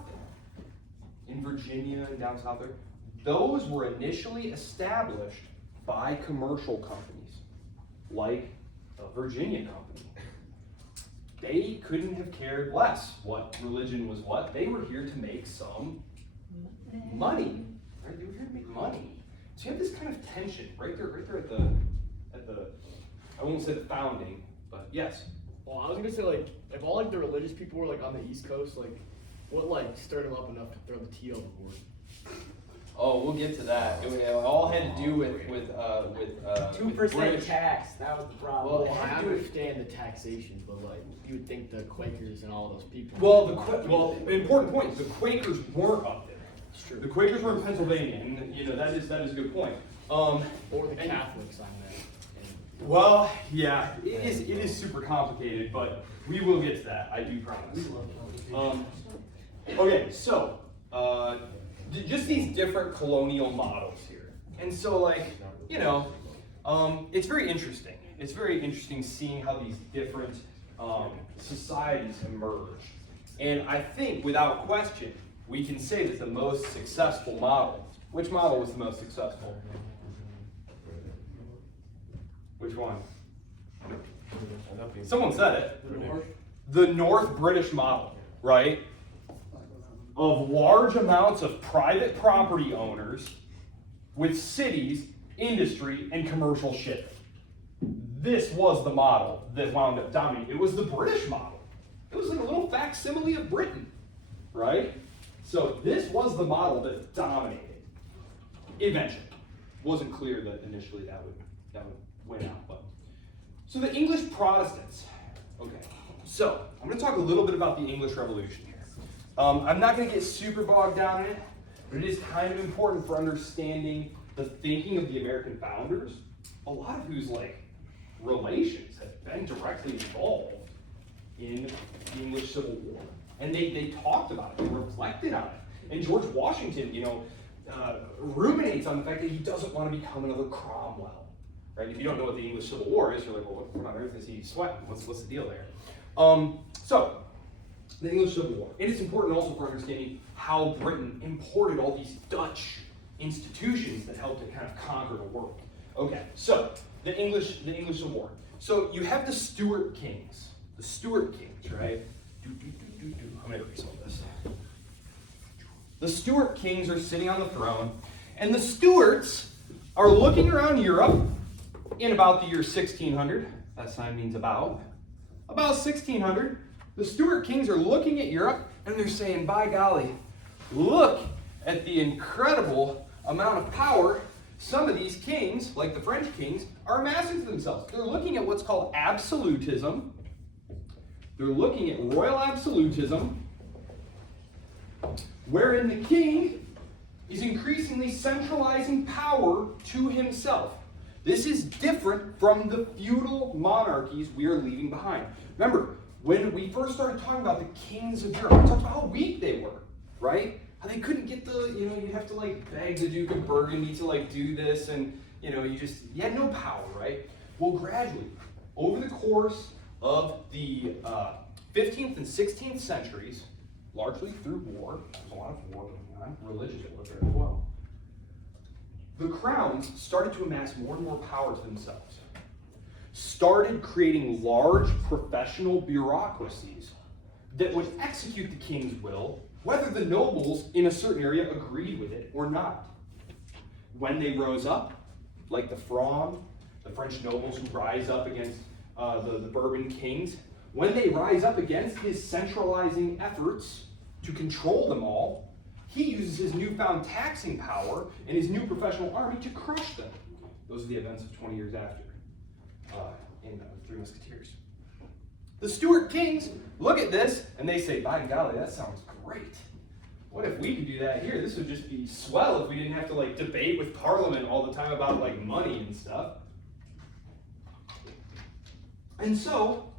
in Virginia and down south there, those were initially established by commercial companies, like the Virginia Company. They couldn't have cared less what religion was what. They were here to make some money. Right? They were here to make money. So you have this kind of tension right there at the I won't say the founding, but yes. Well, I was gonna say, like, if all like the religious people were like on the East Coast, like, what like stirred them up enough to throw the tea overboard? Oh, we'll get to that. It all had to do with 2% tax. That was the problem. Well, I understand the taxation, but like, you would think the Quakers and all those people. Well, important point. The Quakers weren't up there. It's true. The Quakers were in Pennsylvania, and that is a good point. Or the Catholics on that. Well, yeah, it is super complicated, but we will get to that. I do promise. Okay, so just these different colonial models here, and so like it's very interesting. It's very interesting seeing how these different societies emerge, and I think without question we can say that the most successful model. Which model was the most successful? Which one? Someone said it. The North British model, right? Of large amounts of private property owners with cities, industry, and commercial shipping. This was the model that wound up dominating. It was the British model. It was like a little facsimile of Britain, right? So this was the model that dominated. Eventually. Wasn't clear that initially that would win out, but. So the English Protestants. Okay, so I'm going to talk a little bit about the English Revolution here. I'm not going to get super bogged down in it, but it is kind of important for understanding the thinking of the American founders, a lot of whose relations have been directly involved in the English Civil War. And they talked about it, they reflected on it. And George Washington, ruminates on the fact that he doesn't want to become another Cromwell. Right? If you don't know what the English Civil War is, you're like, well, what on earth is he sweating? What's the deal there? So, the English Civil War. And it's important also for understanding how Britain imported all these Dutch institutions that helped to kind of conquer the world. Okay, so the English Civil War. So you have the Stuart Kings. The Stuart Kings, right? I'm going to erase all this. The Stuart Kings are sitting on the throne, and the Stuarts are looking around Europe in about the year 1600. That sign means about 1600. The Stuart Kings are looking at Europe, and they're saying, by golly, look at the incredible amount of power some of these kings, like the French kings, are amassing for themselves. They're looking at what's called absolutism. They're looking at royal absolutism, wherein the king is increasingly centralizing power to himself. This is different from the feudal monarchies we are leaving behind. Remember, when we first started talking about the kings of Europe, we talked about how weak they were, right? How they couldn't get you have to beg the Duke of Burgundy to do this, and you had no power, right? Well, gradually, over the course of the 15th and 16th centuries, largely through war, there's a lot of war going on, religious warfare as well, the crowns started to amass more and more power to themselves, started creating large professional bureaucracies that would execute the king's will, whether the nobles in a certain area agreed with it or not. When they rose up, like the Fronde, the French nobles who rise up against the Bourbon kings, when they rise up against his centralizing efforts to control them all, he uses his newfound taxing power and his new professional army to crush them. Those are the events of 20 years after in Three Musketeers. The Stuart kings look at this and they say, by golly, that sounds great. What if we could do that here? This would just be swell if we didn't have to like debate with Parliament all the time about like money and stuff. And so,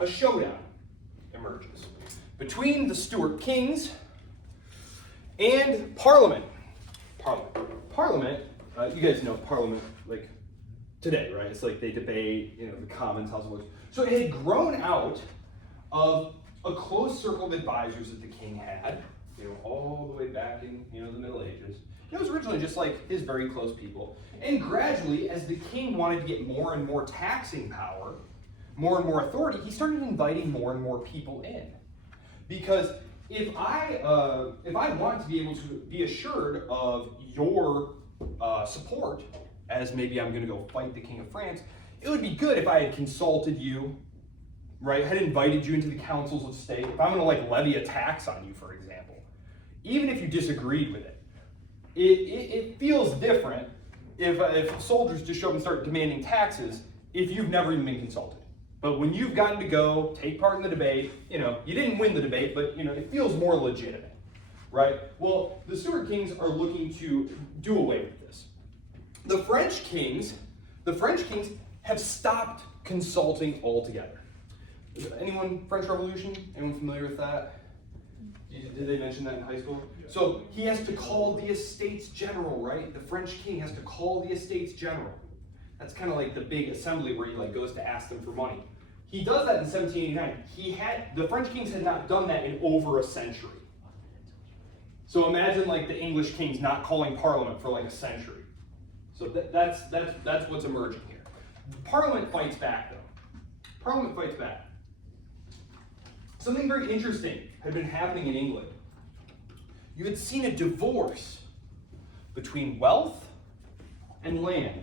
a showdown emerges between the Stuart kings and Parliament. Parliament, you guys know Parliament like today, right? It's like they debate, the Commons, House of Lords. So it had grown out of a close circle of advisors that the king had, all the way back in, the Middle Ages. It was originally just like his very close people. And gradually, as the king wanted to get more and more taxing power, more and more authority, he started inviting more and more people in. Because if I want to be able to be assured of your support, as maybe I'm going to go fight the King of France, it would be good if I had consulted you, right? Had invited you into the councils of state. If I'm going to levy a tax on you, for example, even if you disagreed with it, it feels different if soldiers just show up and start demanding taxes if you've never even been consulted. But when you've gotten to go take part in the debate, you didn't win the debate, but it feels more legitimate, right? Well, the Stuart kings are looking to do away with this. The French kings have stopped consulting altogether. Anyone, French Revolution? Anyone familiar with that? Did they mention that in high school? So he has to call the Estates General, right? The French king has to call the Estates General. That's kind of like the big assembly where he goes to ask them for money. He does that in 1789. The French kings had not done that in over a century. So imagine the English kings not calling Parliament for a century. So that's what's emerging here. Parliament fights back though. Parliament fights back. Something very interesting had been happening in England. You had seen a divorce between wealth and land.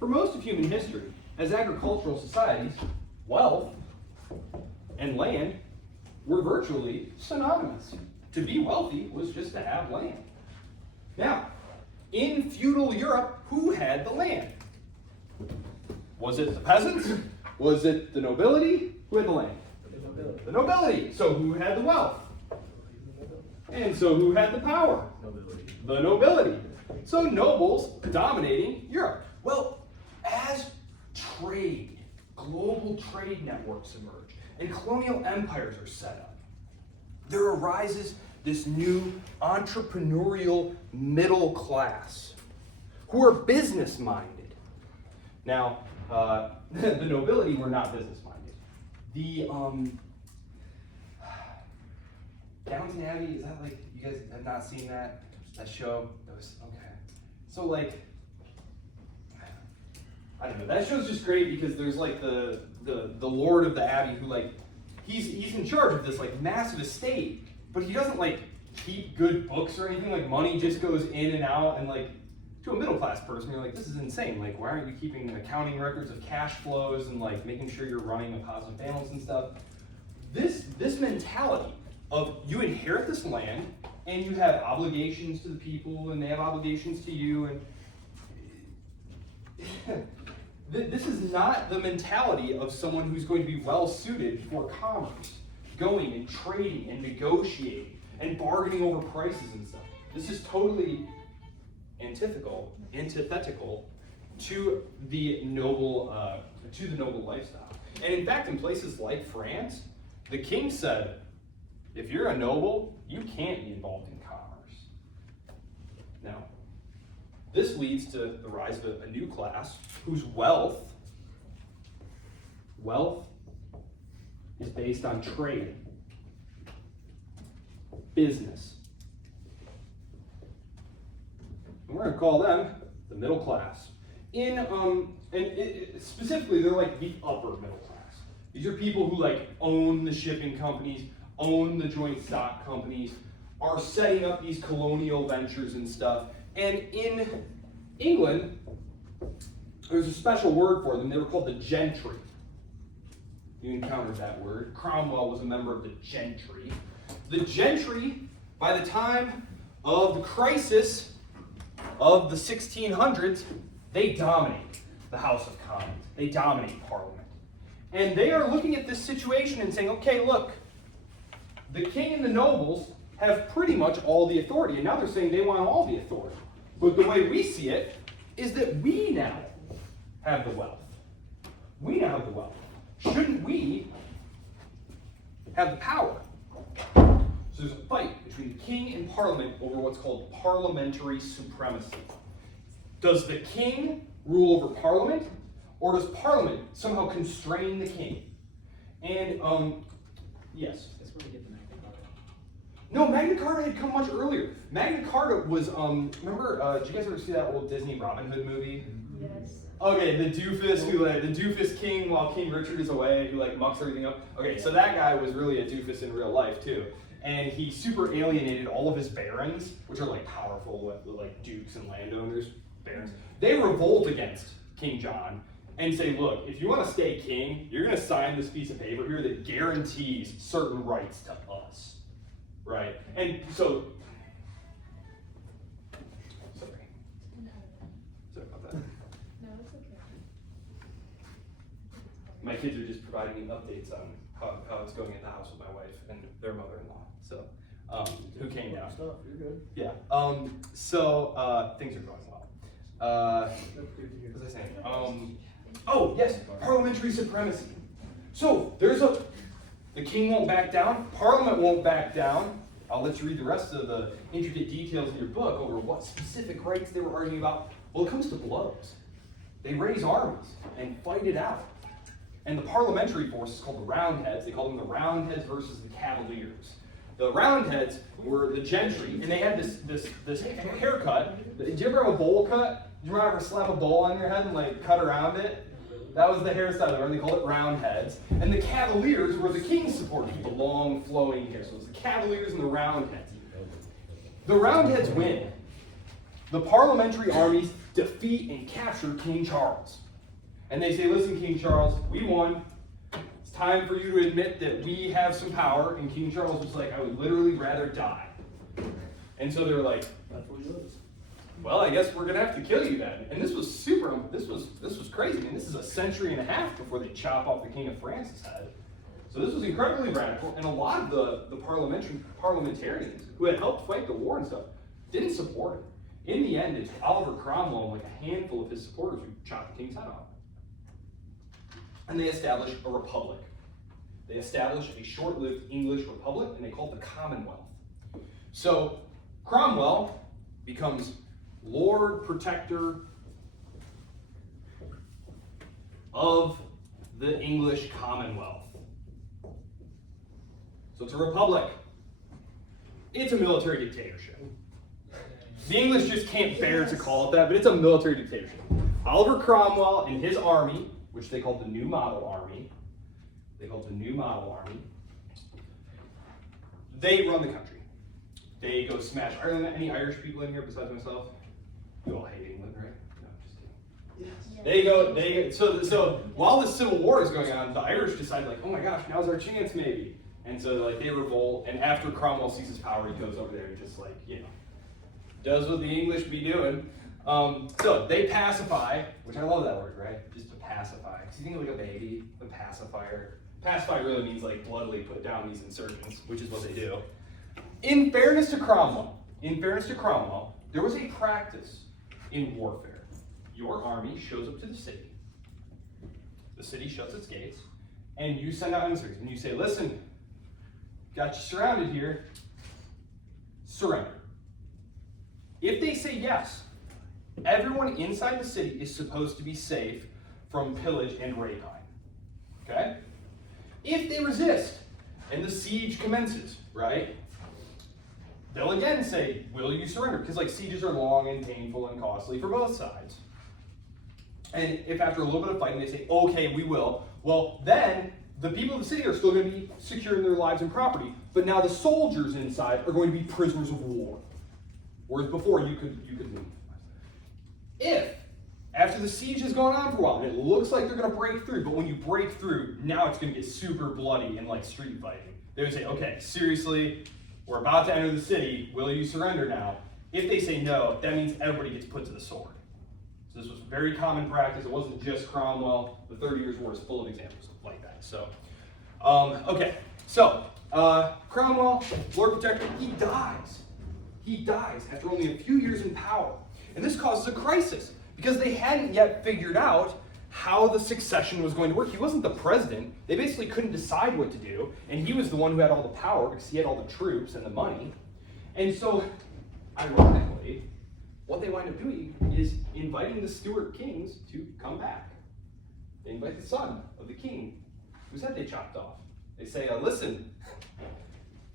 For most of human history, as agricultural societies, wealth and land were virtually synonymous. To be wealthy was just to have land. Now, in feudal Europe, who had the land? Was it the peasants? Was it the nobility? Who had the land? The nobility. So who had the wealth? And so who had the power? The nobility. So nobles dominating Europe. Well, as trade, global trade networks emerge, and colonial empires are set up, there arises this new entrepreneurial middle class who are business-minded. Now, the nobility were not business-minded. The Downton Abbey, is that you guys have not seen that show? That was, okay. So I don't know, that show's just great because there's the Lord of the Abbey who he's in charge of this massive estate, but he doesn't keep good books or anything. Money just goes in and out, and to a middle class person, you're this is insane. Why aren't you keeping accounting records of cash flows and making sure you're running a positive balance and stuff? This mentality of you inherit this land and you have obligations to the people and they have obligations to you, and this is not the mentality of someone who's going to be well suited for commerce, going and trading and negotiating and bargaining over prices and stuff. This is totally antithetical to the noble lifestyle. And in fact, in places like France, the king said, if you're a noble, you can't be involved in commerce. Now, this leads to the rise of a new class whose wealth is based on trade, business. And we're going to call them the middle class. Specifically, they're the upper middle class. These are people who own the shipping companies, own the joint stock companies, are setting up these colonial ventures and stuff. And in England, there's a special word for them. They were called the gentry. You encountered that word. Cromwell was a member of the gentry. The gentry by the time of the crisis of the 1600s, they dominate the House of Commons. They dominate Parliament. And they are looking at this situation and saying, okay, look, the king and the nobles have pretty much all the authority, and now they're saying they want all the authority. But the way we see it is that we now have the wealth. We now have the wealth. Shouldn't we have the power? So there's a fight between the king and parliament over what's called parliamentary supremacy. Does the king rule over parliament, or does parliament somehow constrain the king? And, yes? That's where we get the Magna Carta. No, Magna Carta had come much earlier. Magna Carta was, remember, did you guys ever see that old Disney Robin Hood movie? Yes. Okay, the doofus who, like, the doofus king while King Richard is away, who, like, mucks everything up. Okay, so that guy was really a doofus in real life, too. And he super alienated all of his barons, which are, like, powerful, like, dukes and landowners, barons. They revolt against King John and say, look, if you want to stay king, you're going to sign this piece of paper here that guarantees certain rights to us. Right? And so, sorry about that. No, it's okay. My kids are just providing me updates on how it's going at the house with my wife and their mother-in-law. So, who came down? Stuff, you're good. Yeah. So things are going well. What was I saying? Oh yes, parliamentary supremacy. So the king won't back down. Parliament won't back down. I'll let you read the rest of the intricate details in your book over what specific rights they were arguing about. Well, it comes to blows. They raise armies and fight it out. And the parliamentary force is called the Roundheads. They call them the Roundheads versus the Cavaliers. The Roundheads were the gentry, and they had this haircut. Did you ever have a bowl cut? Did you ever slap a bowl on your head and like cut around it? That was the hairstyle they were. They called it Roundheads. And the Cavaliers were the king's supporters with the long flowing hair. So it was the Cavaliers and the Roundheads. The Roundheads win. The parliamentary armies defeat and capture King Charles. And they say, listen, King Charles, we won. It's time for you to admit that we have some power. And King Charles was like, I would literally rather die. And so they were like, That's what he does. well, I guess we're gonna have to kill you then. And this was this was crazy. I mean, this is a century and a half before they chop off the King of France's head. So this was incredibly radical, and a lot of the parliamentarians who had helped fight the war and stuff didn't support it. In the end, it's Oliver Cromwell and like a handful of his supporters who chopped the king's head off. And they established a republic. They established a short-lived English republic, and they called it the Commonwealth. So Cromwell becomes Lord Protector of the English Commonwealth. So it's a republic. It's a military dictatorship. The English just can't bear to call it that, but it's a military dictatorship. Oliver Cromwell and his army, which they called the New Model Army, they run the country. They go smash. Are there any Irish people in here besides myself? You all hate England, right? No, just kidding. Yes. So while the Civil War is going on, the Irish decide like, oh my gosh, now's our chance maybe. And so like they revolt, and after Cromwell seizes power, he goes over there and just like, does what the English be doing. So they pacify, which I love that word, right? Just to pacify. Because you think of like a baby, a pacifier. Pacify really means like bloodily put down these insurgents, which is what they do. In fairness to Cromwell, there was a practice in warfare. Your army shows up to the city. The city shuts its gates, and you send out emissaries, and you say, listen, got you surrounded here, surrender. If they say yes, everyone inside the city is supposed to be safe from pillage and rapine. Okay? If they resist, and the siege commences, right? They'll again say, will you surrender? Because like sieges are long and painful and costly for both sides. And if after a little bit of fighting they say, okay, we will, well then the people of the city are still going to be secure in their lives and property, but now the soldiers inside are going to be prisoners of war. Whereas before you could leave. If after the siege has gone on for a while and it looks like they're going to break through, but when you break through, now it's going to get super bloody and like street fighting. They would say, okay, seriously, we're about to enter the city, will you surrender now? If they say no, that means everybody gets put to the sword. So this was very common practice. It wasn't just Cromwell. The 30 Years' War is full of examples like that. So, okay. So, Cromwell, Lord Protector, he dies. He dies after only a few years in power. And this causes a crisis because they hadn't yet figured out how the succession was going to work. He wasn't the president. They basically couldn't decide what to do. And he was the one who had all the power because he had all the troops and the money. And so, ironically, what they wind up doing is inviting the Stuart kings to come back. They invite the son of the king whose head they chopped off. They say, listen,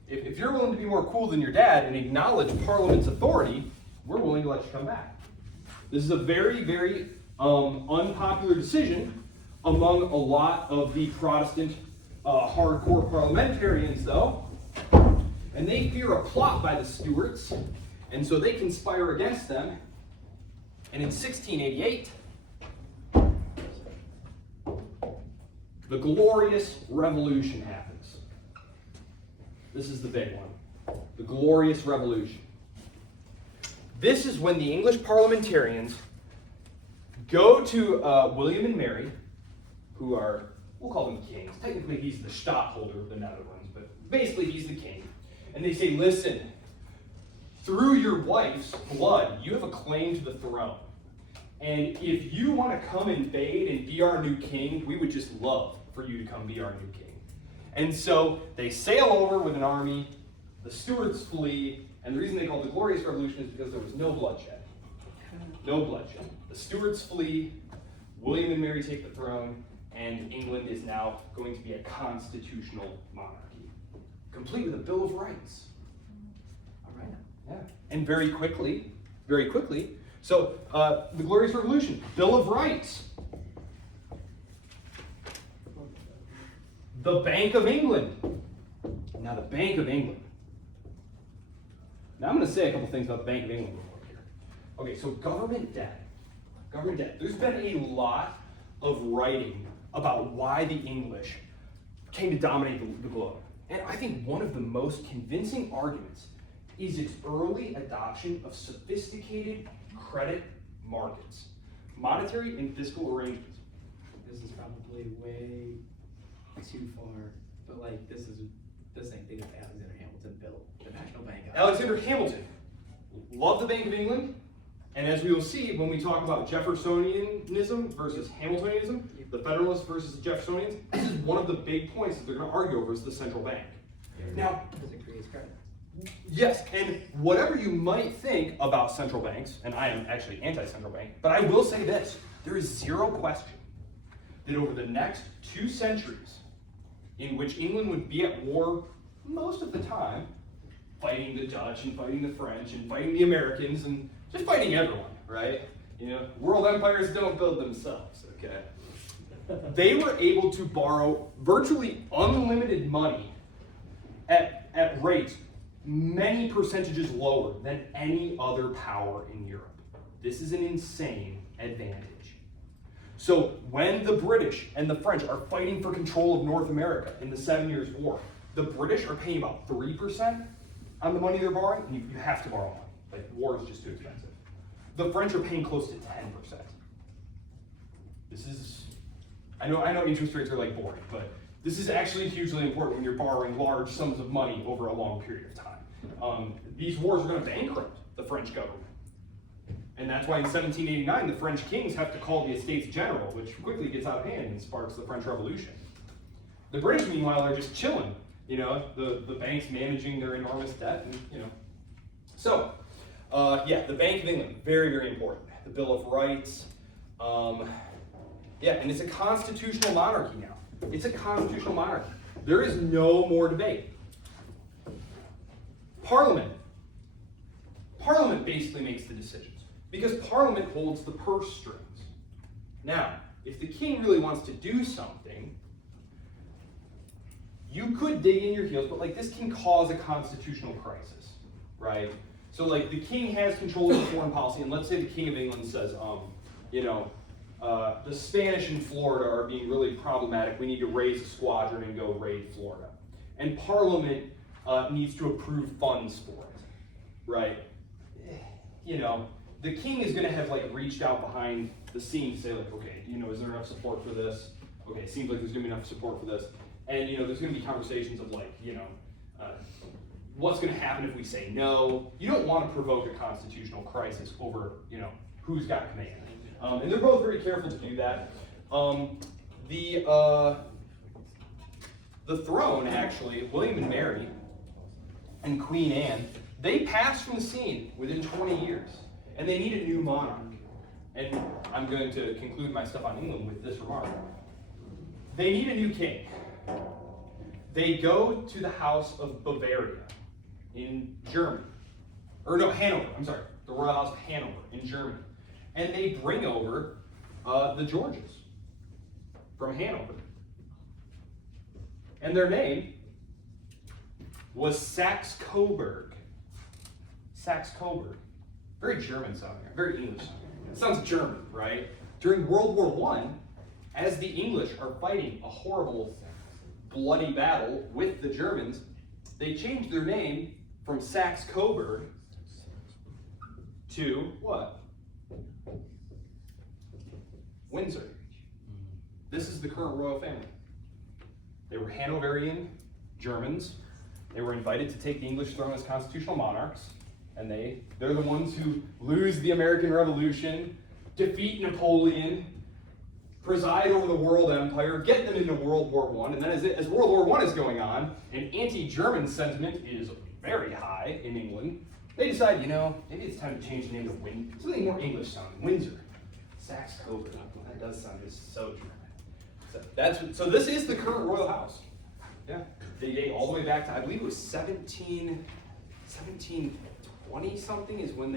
if you're willing to be more cool than your dad and acknowledge Parliament's authority, we're willing to let you come back. This is a very, very unpopular decision among a lot of the Protestant hardcore parliamentarians, though. And they fear a plot by the Stuarts, and so they conspire against them. And in 1688, the Glorious Revolution happens. This is the big one. The Glorious Revolution. This is when the English parliamentarians go to William and Mary, who are, we'll call them kings. Technically, he's the stadtholder of the Netherlands, but basically he's the king. And they say, listen, through your wife's blood, you have a claim to the throne. And if you want to come invade and be our new king, we would just love for you to come be our new king. And so they sail over with an army, the Stuarts flee, and the reason they call it the Glorious Revolution is because there was no bloodshed. No bloodshed. The Stuarts flee, William and Mary take the throne, and England is now going to be a constitutional monarchy, complete with a Bill of Rights. All right. Yeah. And very quickly, so the Glorious Revolution, Bill of Rights. The Bank of England. Now the Bank of England. Now I'm going to say a couple things about the Bank of England real quick here. Okay, so government debt. Government debt. There's been a lot of writing about why the English came to dominate the globe. And I think one of the most convincing arguments is its early adoption of sophisticated credit markets, monetary and fiscal arrangements. This is probably way too far, but like this is the same thing that Alexander Hamilton built, the National Bank. Alexander Hamilton loved the Bank of England, and as we will see when we talk about Jeffersonianism versus Hamiltonianism, the Federalists versus the Jeffersonians, this is one of the big points that they're going to argue over is the central bank. Now, Because it creates credit. yes, and whatever you might think about central banks, and I am actually anti-central bank, but I will say this, there is zero question that over the next 2 centuries, in which England would be at war most of the time, fighting the Dutch and fighting the French and fighting the Americans and just fighting everyone, right? You know, world empires don't build themselves, okay? They were able to borrow virtually unlimited money at rates many percentages lower than any other power in Europe. This is an insane advantage. So when the British and the French are fighting for control of North America in the 7 Years' War, the British are paying about 3% on the money they're borrowing, and you have to borrow money. Like, war is just too expensive. The French are paying close to 10%. This is, I know interest rates are like boring, but this is actually hugely important when you're borrowing large sums of money over a long period of time. These wars are going to bankrupt the French government. And that's why in 1789, the French kings have to call the Estates General, which quickly gets out of hand and sparks the French Revolution. The British, meanwhile, are just chilling, you know, the banks managing their enormous debt, and, you know. So, yeah, the Bank of England, very, very important. The Bill of Rights, yeah, and it's a constitutional monarchy now. It's a constitutional monarchy. There is no more debate. Parliament basically makes the decisions because Parliament holds the purse strings. Now, if the king really wants to do something, you could dig in your heels, but like this can cause a constitutional crisis, right? So like the king has control of foreign policy, and let's say the King of England says, you know, the Spanish in Florida are being really problematic. We need to raise a squadron and go raid Florida. And Parliament needs to approve funds for it, right? You know, the king is going to have like reached out behind the scenes to say like, okay, you know, is there enough support for this? Okay, it seems like there's going to be enough support for this, and you know, there's going to be conversations of like, you know, what's going to happen if we say no? You don't want to provoke a constitutional crisis over, you know, who's got command, and they're both very careful to do that. The throne, actually, William and Mary and Queen Anne, they passed from the scene within 20 years, and they need a new monarch. And I'm going to conclude my stuff on England with this remark. They need a new king. They go to the House of Bavaria in Germany. Or no, Hanover, I'm sorry. The Royal House of Hanover in Germany. And they bring over the Georges from Hanover. And their name was Saxe-Coburg. Saxe-Coburg. Very German sounding, very English sounding. It sounds German, right? During World War I, as the English are fighting a horrible, bloody battle with the Germans, they changed their name from Saxe-Coburg to what? Windsor. This is the current royal family. They were Hanoverian Germans. They were invited to take the English throne as constitutional monarchs, and they're the ones who lose the American Revolution, defeat Napoleon, preside over the world empire, get them into World War I, and then as World War I is going on, and anti-German sentiment is very high in England, they decide, you know, maybe it's time to change the name to something more English sounding, Windsor. Saxe-Coburg. That does sound just so German. So this is the current royal house. Yeah. They date all the way back to, I believe it was 1720 something is when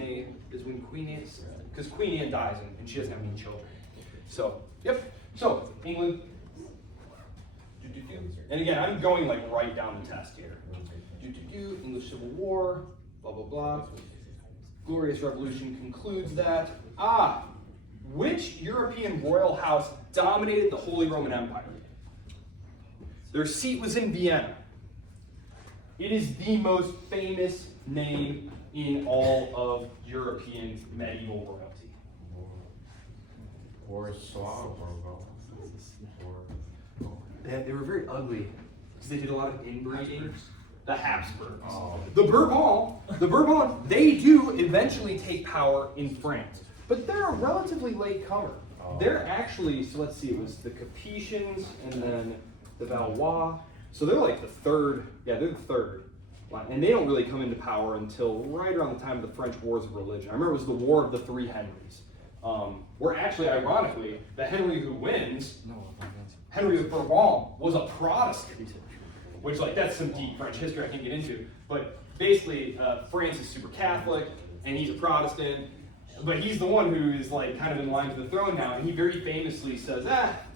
Queen Anne, because Queen Anne dies and she doesn't have any children. So, yep. So, England. And again, I'm going like right down the test here. English Civil War, blah, blah, blah. Glorious Revolution concludes that. Which European royal house dominated the Holy Roman Empire? Their seat was in Vienna. It is the most famous name in all of European medieval royalty. Warsaw. They were very ugly because they did a lot of inbreeding. The Habsburgs. Oh. The Bourbon, they do eventually take power in France. But they're a relatively late comer. Oh. They're actually, so let's see, it was the Capetians and then the Valois. So they're like the third, they're the third. And they don't really come into power until right around the time of the French Wars of Religion. I remember it was the War of the Three Henrys. Where actually, ironically, the Henry who wins, Henry of Bourbon, was a Protestant. Which, like, that's some deep French history I can't get into. But basically, France is super Catholic, and he's a Protestant. But he's the one who is like kind of in line for the throne now, and he very famously says,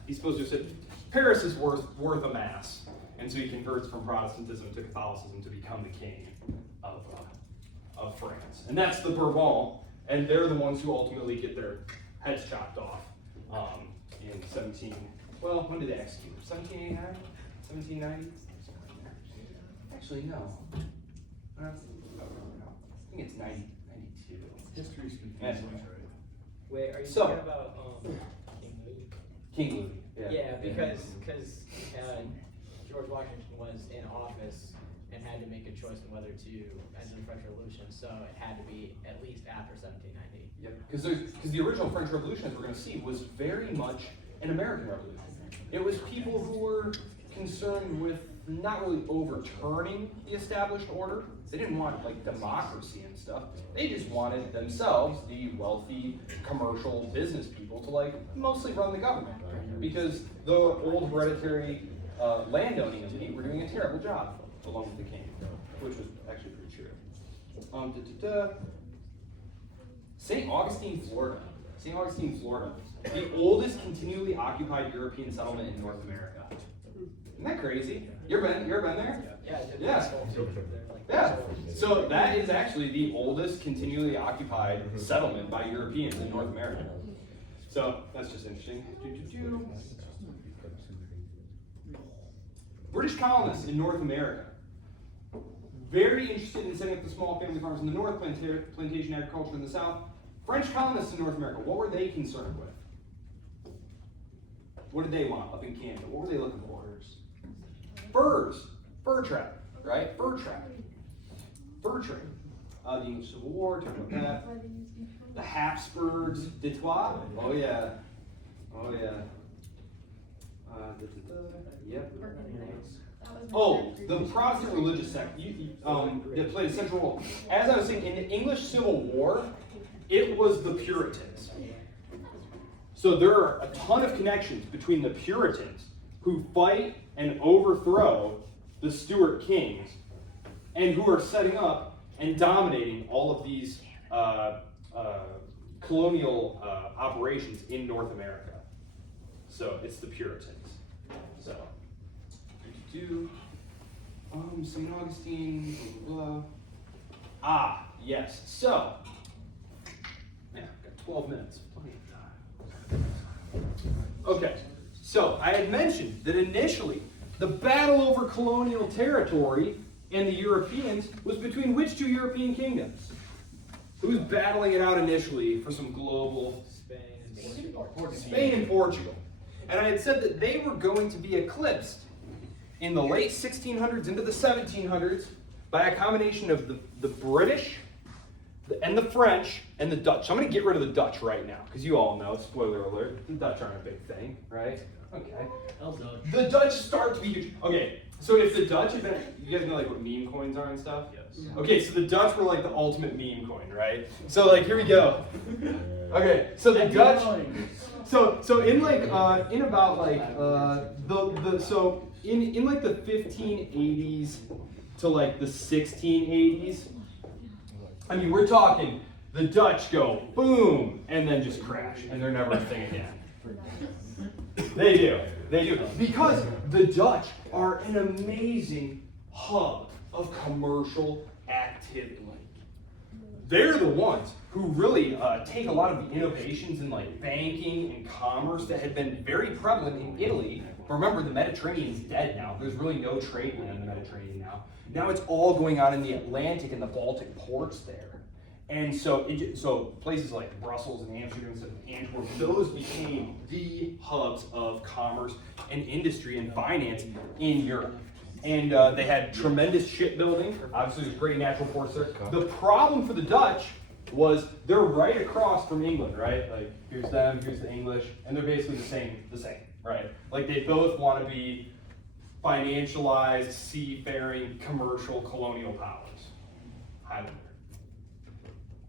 he's supposed to have said, Paris is worth a mass. And so he converts from Protestantism to Catholicism to become the king of France. And that's the Bourbon, and they're the ones who ultimately get their heads chopped off in when did they execute? 1789? 1790? Actually, no. I think it's 92. History's confusing. Yeah. Wait, are you So- talking about King Louis. Yeah, because George Washington was in office and had to make a choice on whether to enter the French Revolution, so it had to be at least after 1790. Yep. Because the original French Revolution, as we're going to see, was very much an American Revolution. It was people who were concerned with not really overturning the established order. They didn't want like democracy and stuff. They just wanted themselves, the wealthy commercial business people, to like mostly run the government, because the old hereditary landowning elite were doing a terrible job along with the king, which was actually pretty true. St. Augustine, Florida. St. Augustine, Florida, the oldest continually occupied European settlement in North America. Isn't that crazy? You ever been there? Yeah. Yeah. So that is actually the oldest continually occupied settlement by Europeans in North America. So that's just interesting. British colonists in North America. very interested in setting up the small family farms in the north, plantation agriculture in the south. French colonists in North America, what were they concerned with? What did they want up in Canada? What were they looking for? Furs. Fur trade, right? Fur trade. Fur trade. The English Civil War, talk about that. The Habsburgs, Detroit. Oh yeah. Oh yeah. Yep. Oh, the Protestant religious sect. That played a central role. As I was saying, in the English Civil War, it was the Puritans. So there are a ton of connections between the Puritans, who fight and overthrow the Stuart kings, and who are setting up and dominating all of these colonial operations in North America. So it's the Puritans. So, St. Augustine, blah, blah, blah. Ah, yes. So, yeah, got 12 minutes. Plenty of time. Okay, so I had mentioned that initially the battle over colonial territory and the Europeans was between which two European kingdoms? Who was battling it out initially for some global? Spain and Portugal. And I had said that they were going to be eclipsed in the late 1600s into the 1700s by a combination of the British and the French and the Dutch. So I'm going to get rid of the Dutch right now, because you all know, spoiler alert, the Dutch aren't a big thing, right? Okay. The Dutch start to be huge. Okay, so if the Dutch have been, you guys know like what meme coins are and stuff? Yes. Okay, so the Dutch were like the ultimate meme coin, right? So like, here we go. Okay, so the Dutch, so in like, in about like, in like the 1580s to like the 1680s, I mean, we're talking, the Dutch go boom, and then just crash, and they're never a thing again. They do. Because the Dutch are an amazing hub of commercial activity. They're the ones who really take a lot of the innovations in like banking and commerce that had been very prevalent in Italy. Remember, the Mediterranean's dead now. There's really no trade in the Mediterranean now. Now it's all going on in the Atlantic and the Baltic ports there. And so, places like Brussels and Amsterdam and Antwerp, those became the hubs of commerce and industry and finance in Europe. And they had tremendous shipbuilding. Obviously, there's great natural ports there. The problem for the Dutch was they're right across from England, right? Like, here's them, here's the English, and they're basically the same, right? Like, they both want to be financialized, seafaring, commercial, colonial powers. Highlander.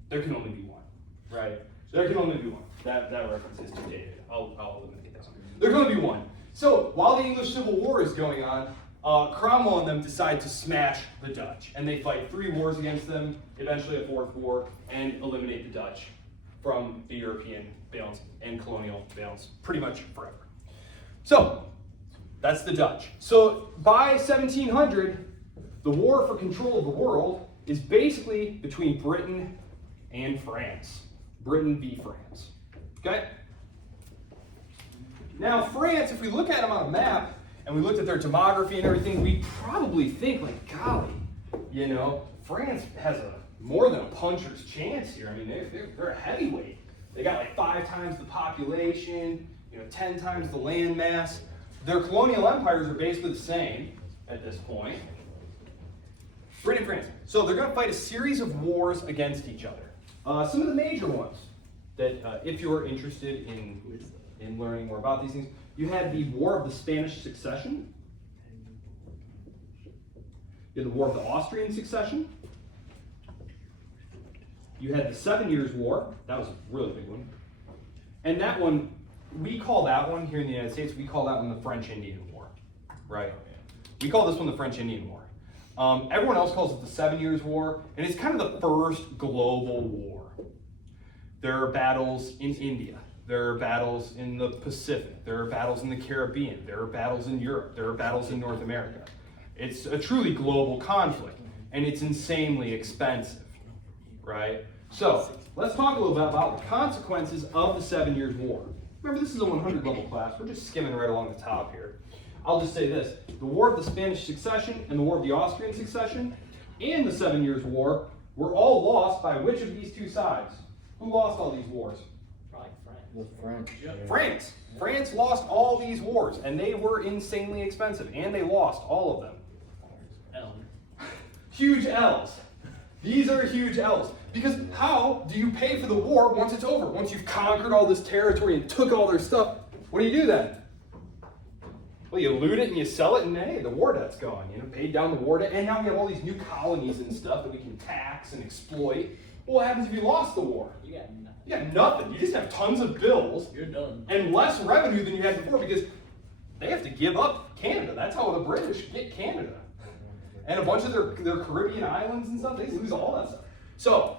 There can only be one, right? There can only be one. That reference is too dated. I'll eliminate that one. There can only be one. So while the English Civil War is going on, Cromwell and them decide to smash the Dutch, and they fight 3 wars against them, eventually a 4th war, and eliminate the Dutch from the European balance and colonial balance pretty much forever. So that's the Dutch. So by 1700, the war for control of the world is basically between Britain and France. Britain v. France. Okay? Now, France, if we look at them on a map, and we looked at their demography and everything, we probably think, like, golly, you know, France has more than a puncher's chance here. I mean, they're a heavyweight. They got like 5 times the population, 10 times the land mass. Their colonial empires are basically the same at this point. Britain and France. So they're going to fight a series of wars against each other. Some of the major ones that, if you're interested in learning more about these things, you had the War of the Spanish Succession. You had the War of the Austrian Succession. You had the 7 Years' War. That was a really big one. And that one, we call that one here in the United States, we call that one the French Indian War. Right? We call this one the French Indian War. Everyone else calls it the 7 Years' War, and it's kind of the first global war. There are battles in India. There are battles in the Pacific. There are battles in the Caribbean. There are battles in Europe. There are battles in North America. It's a truly global conflict, and it's insanely expensive, right? So let's talk a little bit about the consequences of the 7 Years' War. Remember, this is a 100 level class. We're just skimming right along the top here. I'll just say this. The War of the Spanish Succession and the War of the Austrian Succession, and the 7 Years' War were all lost by which of these two sides? Who lost all these wars? Probably France. The French. France. France lost all these wars, and they were insanely expensive, and they lost all of them. Huge L's. These are huge L's. Because how do you pay for the war once it's over? Once you've conquered all this territory and took all their stuff, what do you do then? Well, you loot it and you sell it, and hey, the war debt's gone. You know, paid down the war debt, and now we have all these new colonies and stuff that we can tax and exploit. Well, what happens if you lost the war? You got nothing. You got nothing. You just have tons of bills You're done. and less revenue than you had before because they have to give up Canada. That's how the British get Canada. And a bunch of their Caribbean islands and stuff, they lose all that stuff. So,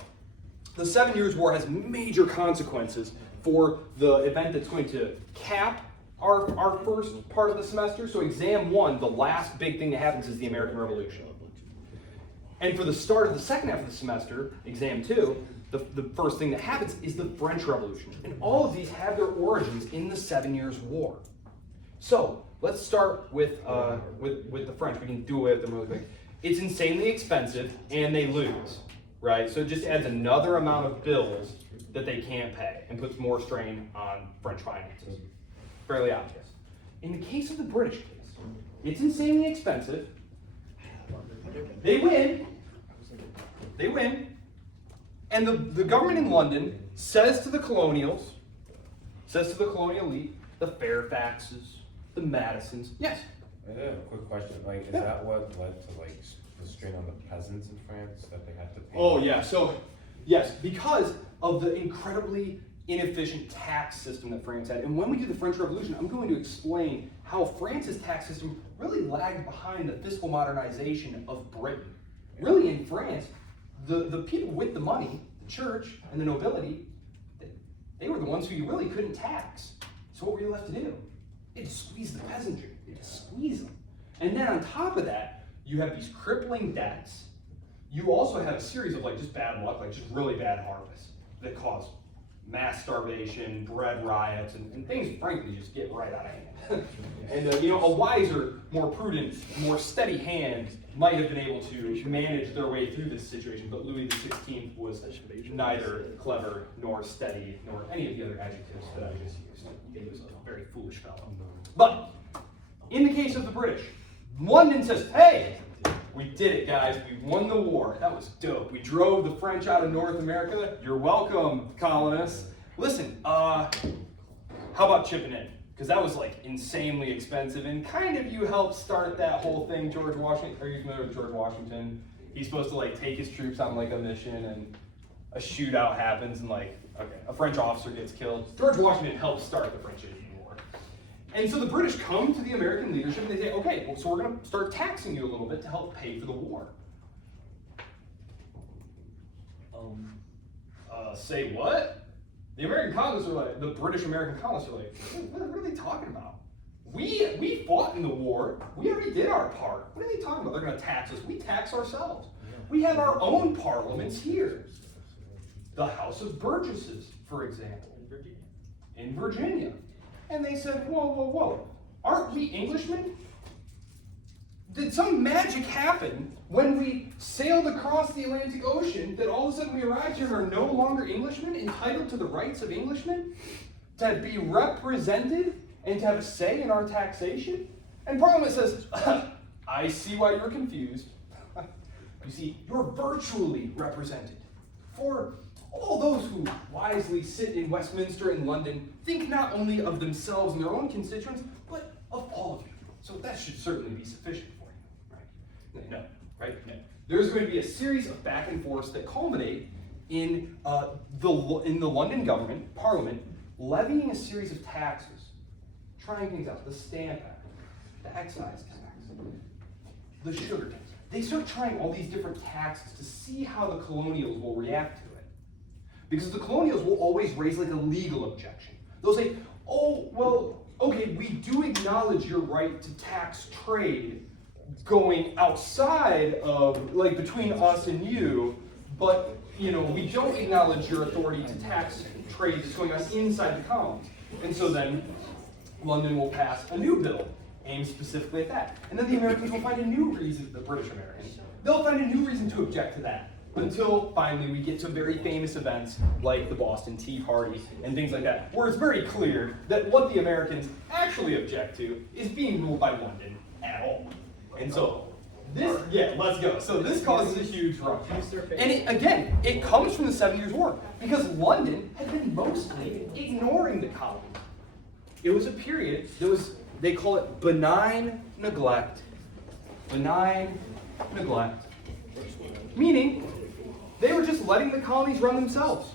the 7 Years' War has major consequences for the event that's going to cap our first part of the semester. So exam 1, the last big thing that happens is the American Revolution. And for the start of the second half of the semester, exam 2, the first thing that happens is the French Revolution. And all of these have their origins in the 7 Years' War. So let's start with the French. We can do away with them really quick. It's insanely expensive, and they lose, right? So it just adds another amount of bills that they can't pay and puts more strain on French finances. Fairly obvious. In the case of the British case, it's insanely expensive. They win. They win. And the government in London says to the colonials, says to the colonial elite, the Fairfaxes, the Madisons, yes. I have a quick question. Like, is that what led to like the strain on the peasants in France that they had to pay? Oh yeah. So yes, because of the incredibly inefficient tax system that France had. And when we do the French Revolution, I'm going to explain how France's tax system really lagged behind the fiscal modernization of Britain. Really, in France, the people with the money, the church and the nobility, they were the ones who you really couldn't tax. So what were you left to do? You had to squeeze the peasantry. You had to squeeze them. And then on top of that, you have these crippling debts. You also have a series of like just bad luck, like just really bad harvests that cause mass starvation, bread riots, and things frankly just get right out of hand. And a wiser, more prudent, more steady hand might have been able to manage their way through this situation, but Louis XVI was neither clever nor steady nor any of the other adjectives that I just used. He was a very foolish fellow. But in the case of the British, London says, hey, we did it, guys. We won the war. That was dope. We drove the French out of North America. You're welcome, colonists. Listen, how about chipping in? Because that was like insanely expensive, and kind of you helped start that whole thing, George Washington. Are you familiar with George Washington? He's supposed to like take his troops on like a mission, and a shootout happens, and like, okay, a French officer gets killed. George Washington helped start the French-Indian War. And so the British come to the American leadership and they say, okay, well, so we're going to start taxing you a little bit to help pay for the war. Say what? The American colonists are like, the British American colonists are like, what are they talking about? We fought in the war. We already did our part. What are they talking about? They're going to tax us. We tax ourselves. We have our own parliaments here. The House of Burgesses, for example. In Virginia. And they said, whoa. Aren't we Englishmen? Did some magic happen when we sailed across the Atlantic Ocean that all of a sudden we arrived here and are no longer Englishmen, entitled to the rights of Englishmen? To be represented and to have a say in our taxation? And Parliament says, I see why you're confused. You see, you're virtually represented. For all those who wisely sit in Westminster and London think not only of themselves and their own constituents, but of all of you. So that should certainly be sufficient for you, right? No, right? No. There's going to be a series of back and forths that culminate in the London government, Parliament, levying a series of taxes, trying things out. The Stamp Act, the excise tax, the sugar tax. They start trying all these different taxes to see how the colonials will react to it. Because the colonials will always raise like a legal objection. They'll say, oh, well, okay, we do acknowledge your right to tax trade going outside of, like, between us and you, but, we don't acknowledge your authority to tax trade that's going on inside the colonies. And so then London will pass a new bill aimed specifically at that. And then the Americans will find a new reason, the British Americans they'll find a new reason to object to that. Until finally we get to very famous events like the Boston Tea Party and things like that, where it's very clear that what the Americans actually object to is being ruled by London at all. And so, let's go. So this causes a huge rush. And again, it comes from the 7 Years' War, because London had been mostly ignoring the colonies. It was a period that was, they call it benign neglect. Benign neglect. Meaning, they were just letting the colonies run themselves.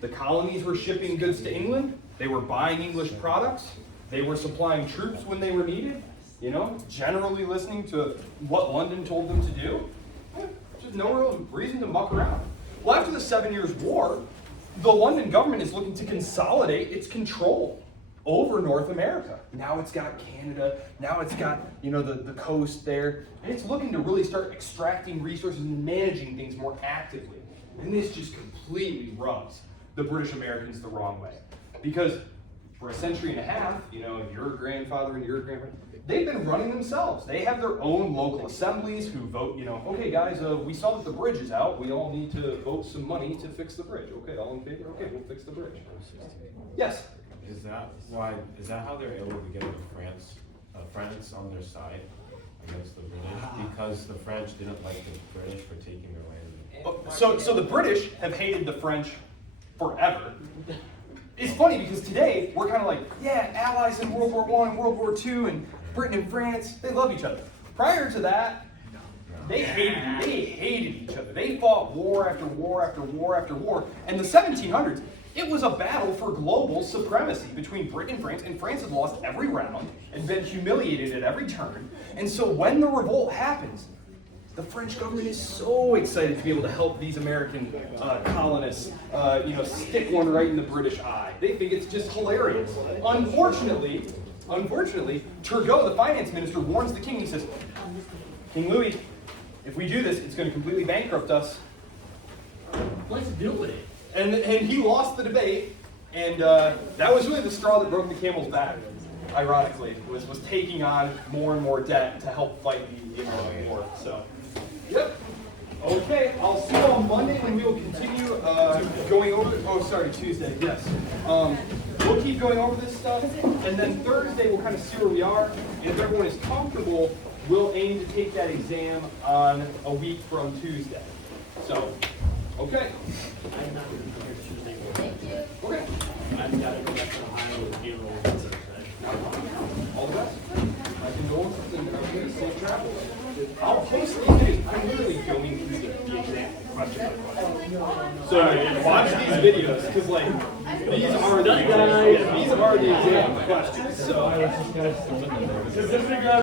The colonies were shipping goods to England. They were buying English products. They were supplying troops when they were needed. You know, generally listening to what London told them to do. Just no real reason to muck around. Well, after the 7 Years' War, the London government is looking to consolidate its control over North America. Now it's got Canada, now it's got, you know, the coast there, and it's looking to really start extracting resources and managing things more actively. And this just completely rubs the British Americans the wrong way. Because for a century and a half, you know, your grandfather and your grandfather, they've been running themselves. They have their own local assemblies who vote, you know, okay guys, we saw that the bridge is out, we all need to vote some money to fix the bridge. Okay, all in favor? Okay, we'll fix the bridge. Yes? Is that how they're able to get France on their side against the British? Because the French didn't like the British for taking their land. So the British have hated the French forever. It's funny because today we're kind of like, yeah, allies in World War I and World War II, and Britain and France, they love each other. Prior to that, they hated each other. They fought war after war after war after war. And the 1700s, it was a battle for global supremacy between Britain and France had lost every round and been humiliated at every turn. And so when the revolt happens, the French government is so excited to be able to help these American colonists, stick one right in the British eye. They think it's just hilarious. Unfortunately, Turgot, the finance minister, warns the king. He says, King Louis, if we do this, it's going to completely bankrupt us. Let's do it. And he lost the debate, and that was really the straw that broke the camel's back, ironically, was taking on more and more debt to help fight the American war. So, yep. Okay, I'll see you on Monday, and we will continue going over, Tuesday, yes. We'll keep going over this stuff, and then Thursday we'll kind of see where we are, and if everyone is comfortable, we'll aim to take that exam on a week from Tuesday. So, okay. I'm not going to be here Tuesday morning. Thank you. Okay. I've got to go back to Ohio with funeral on Thursday. All the best. My condolences and safe travels. I'll post these videos. I'm literally going through the exam question by question. So watch these videos because these are the exam questions. So.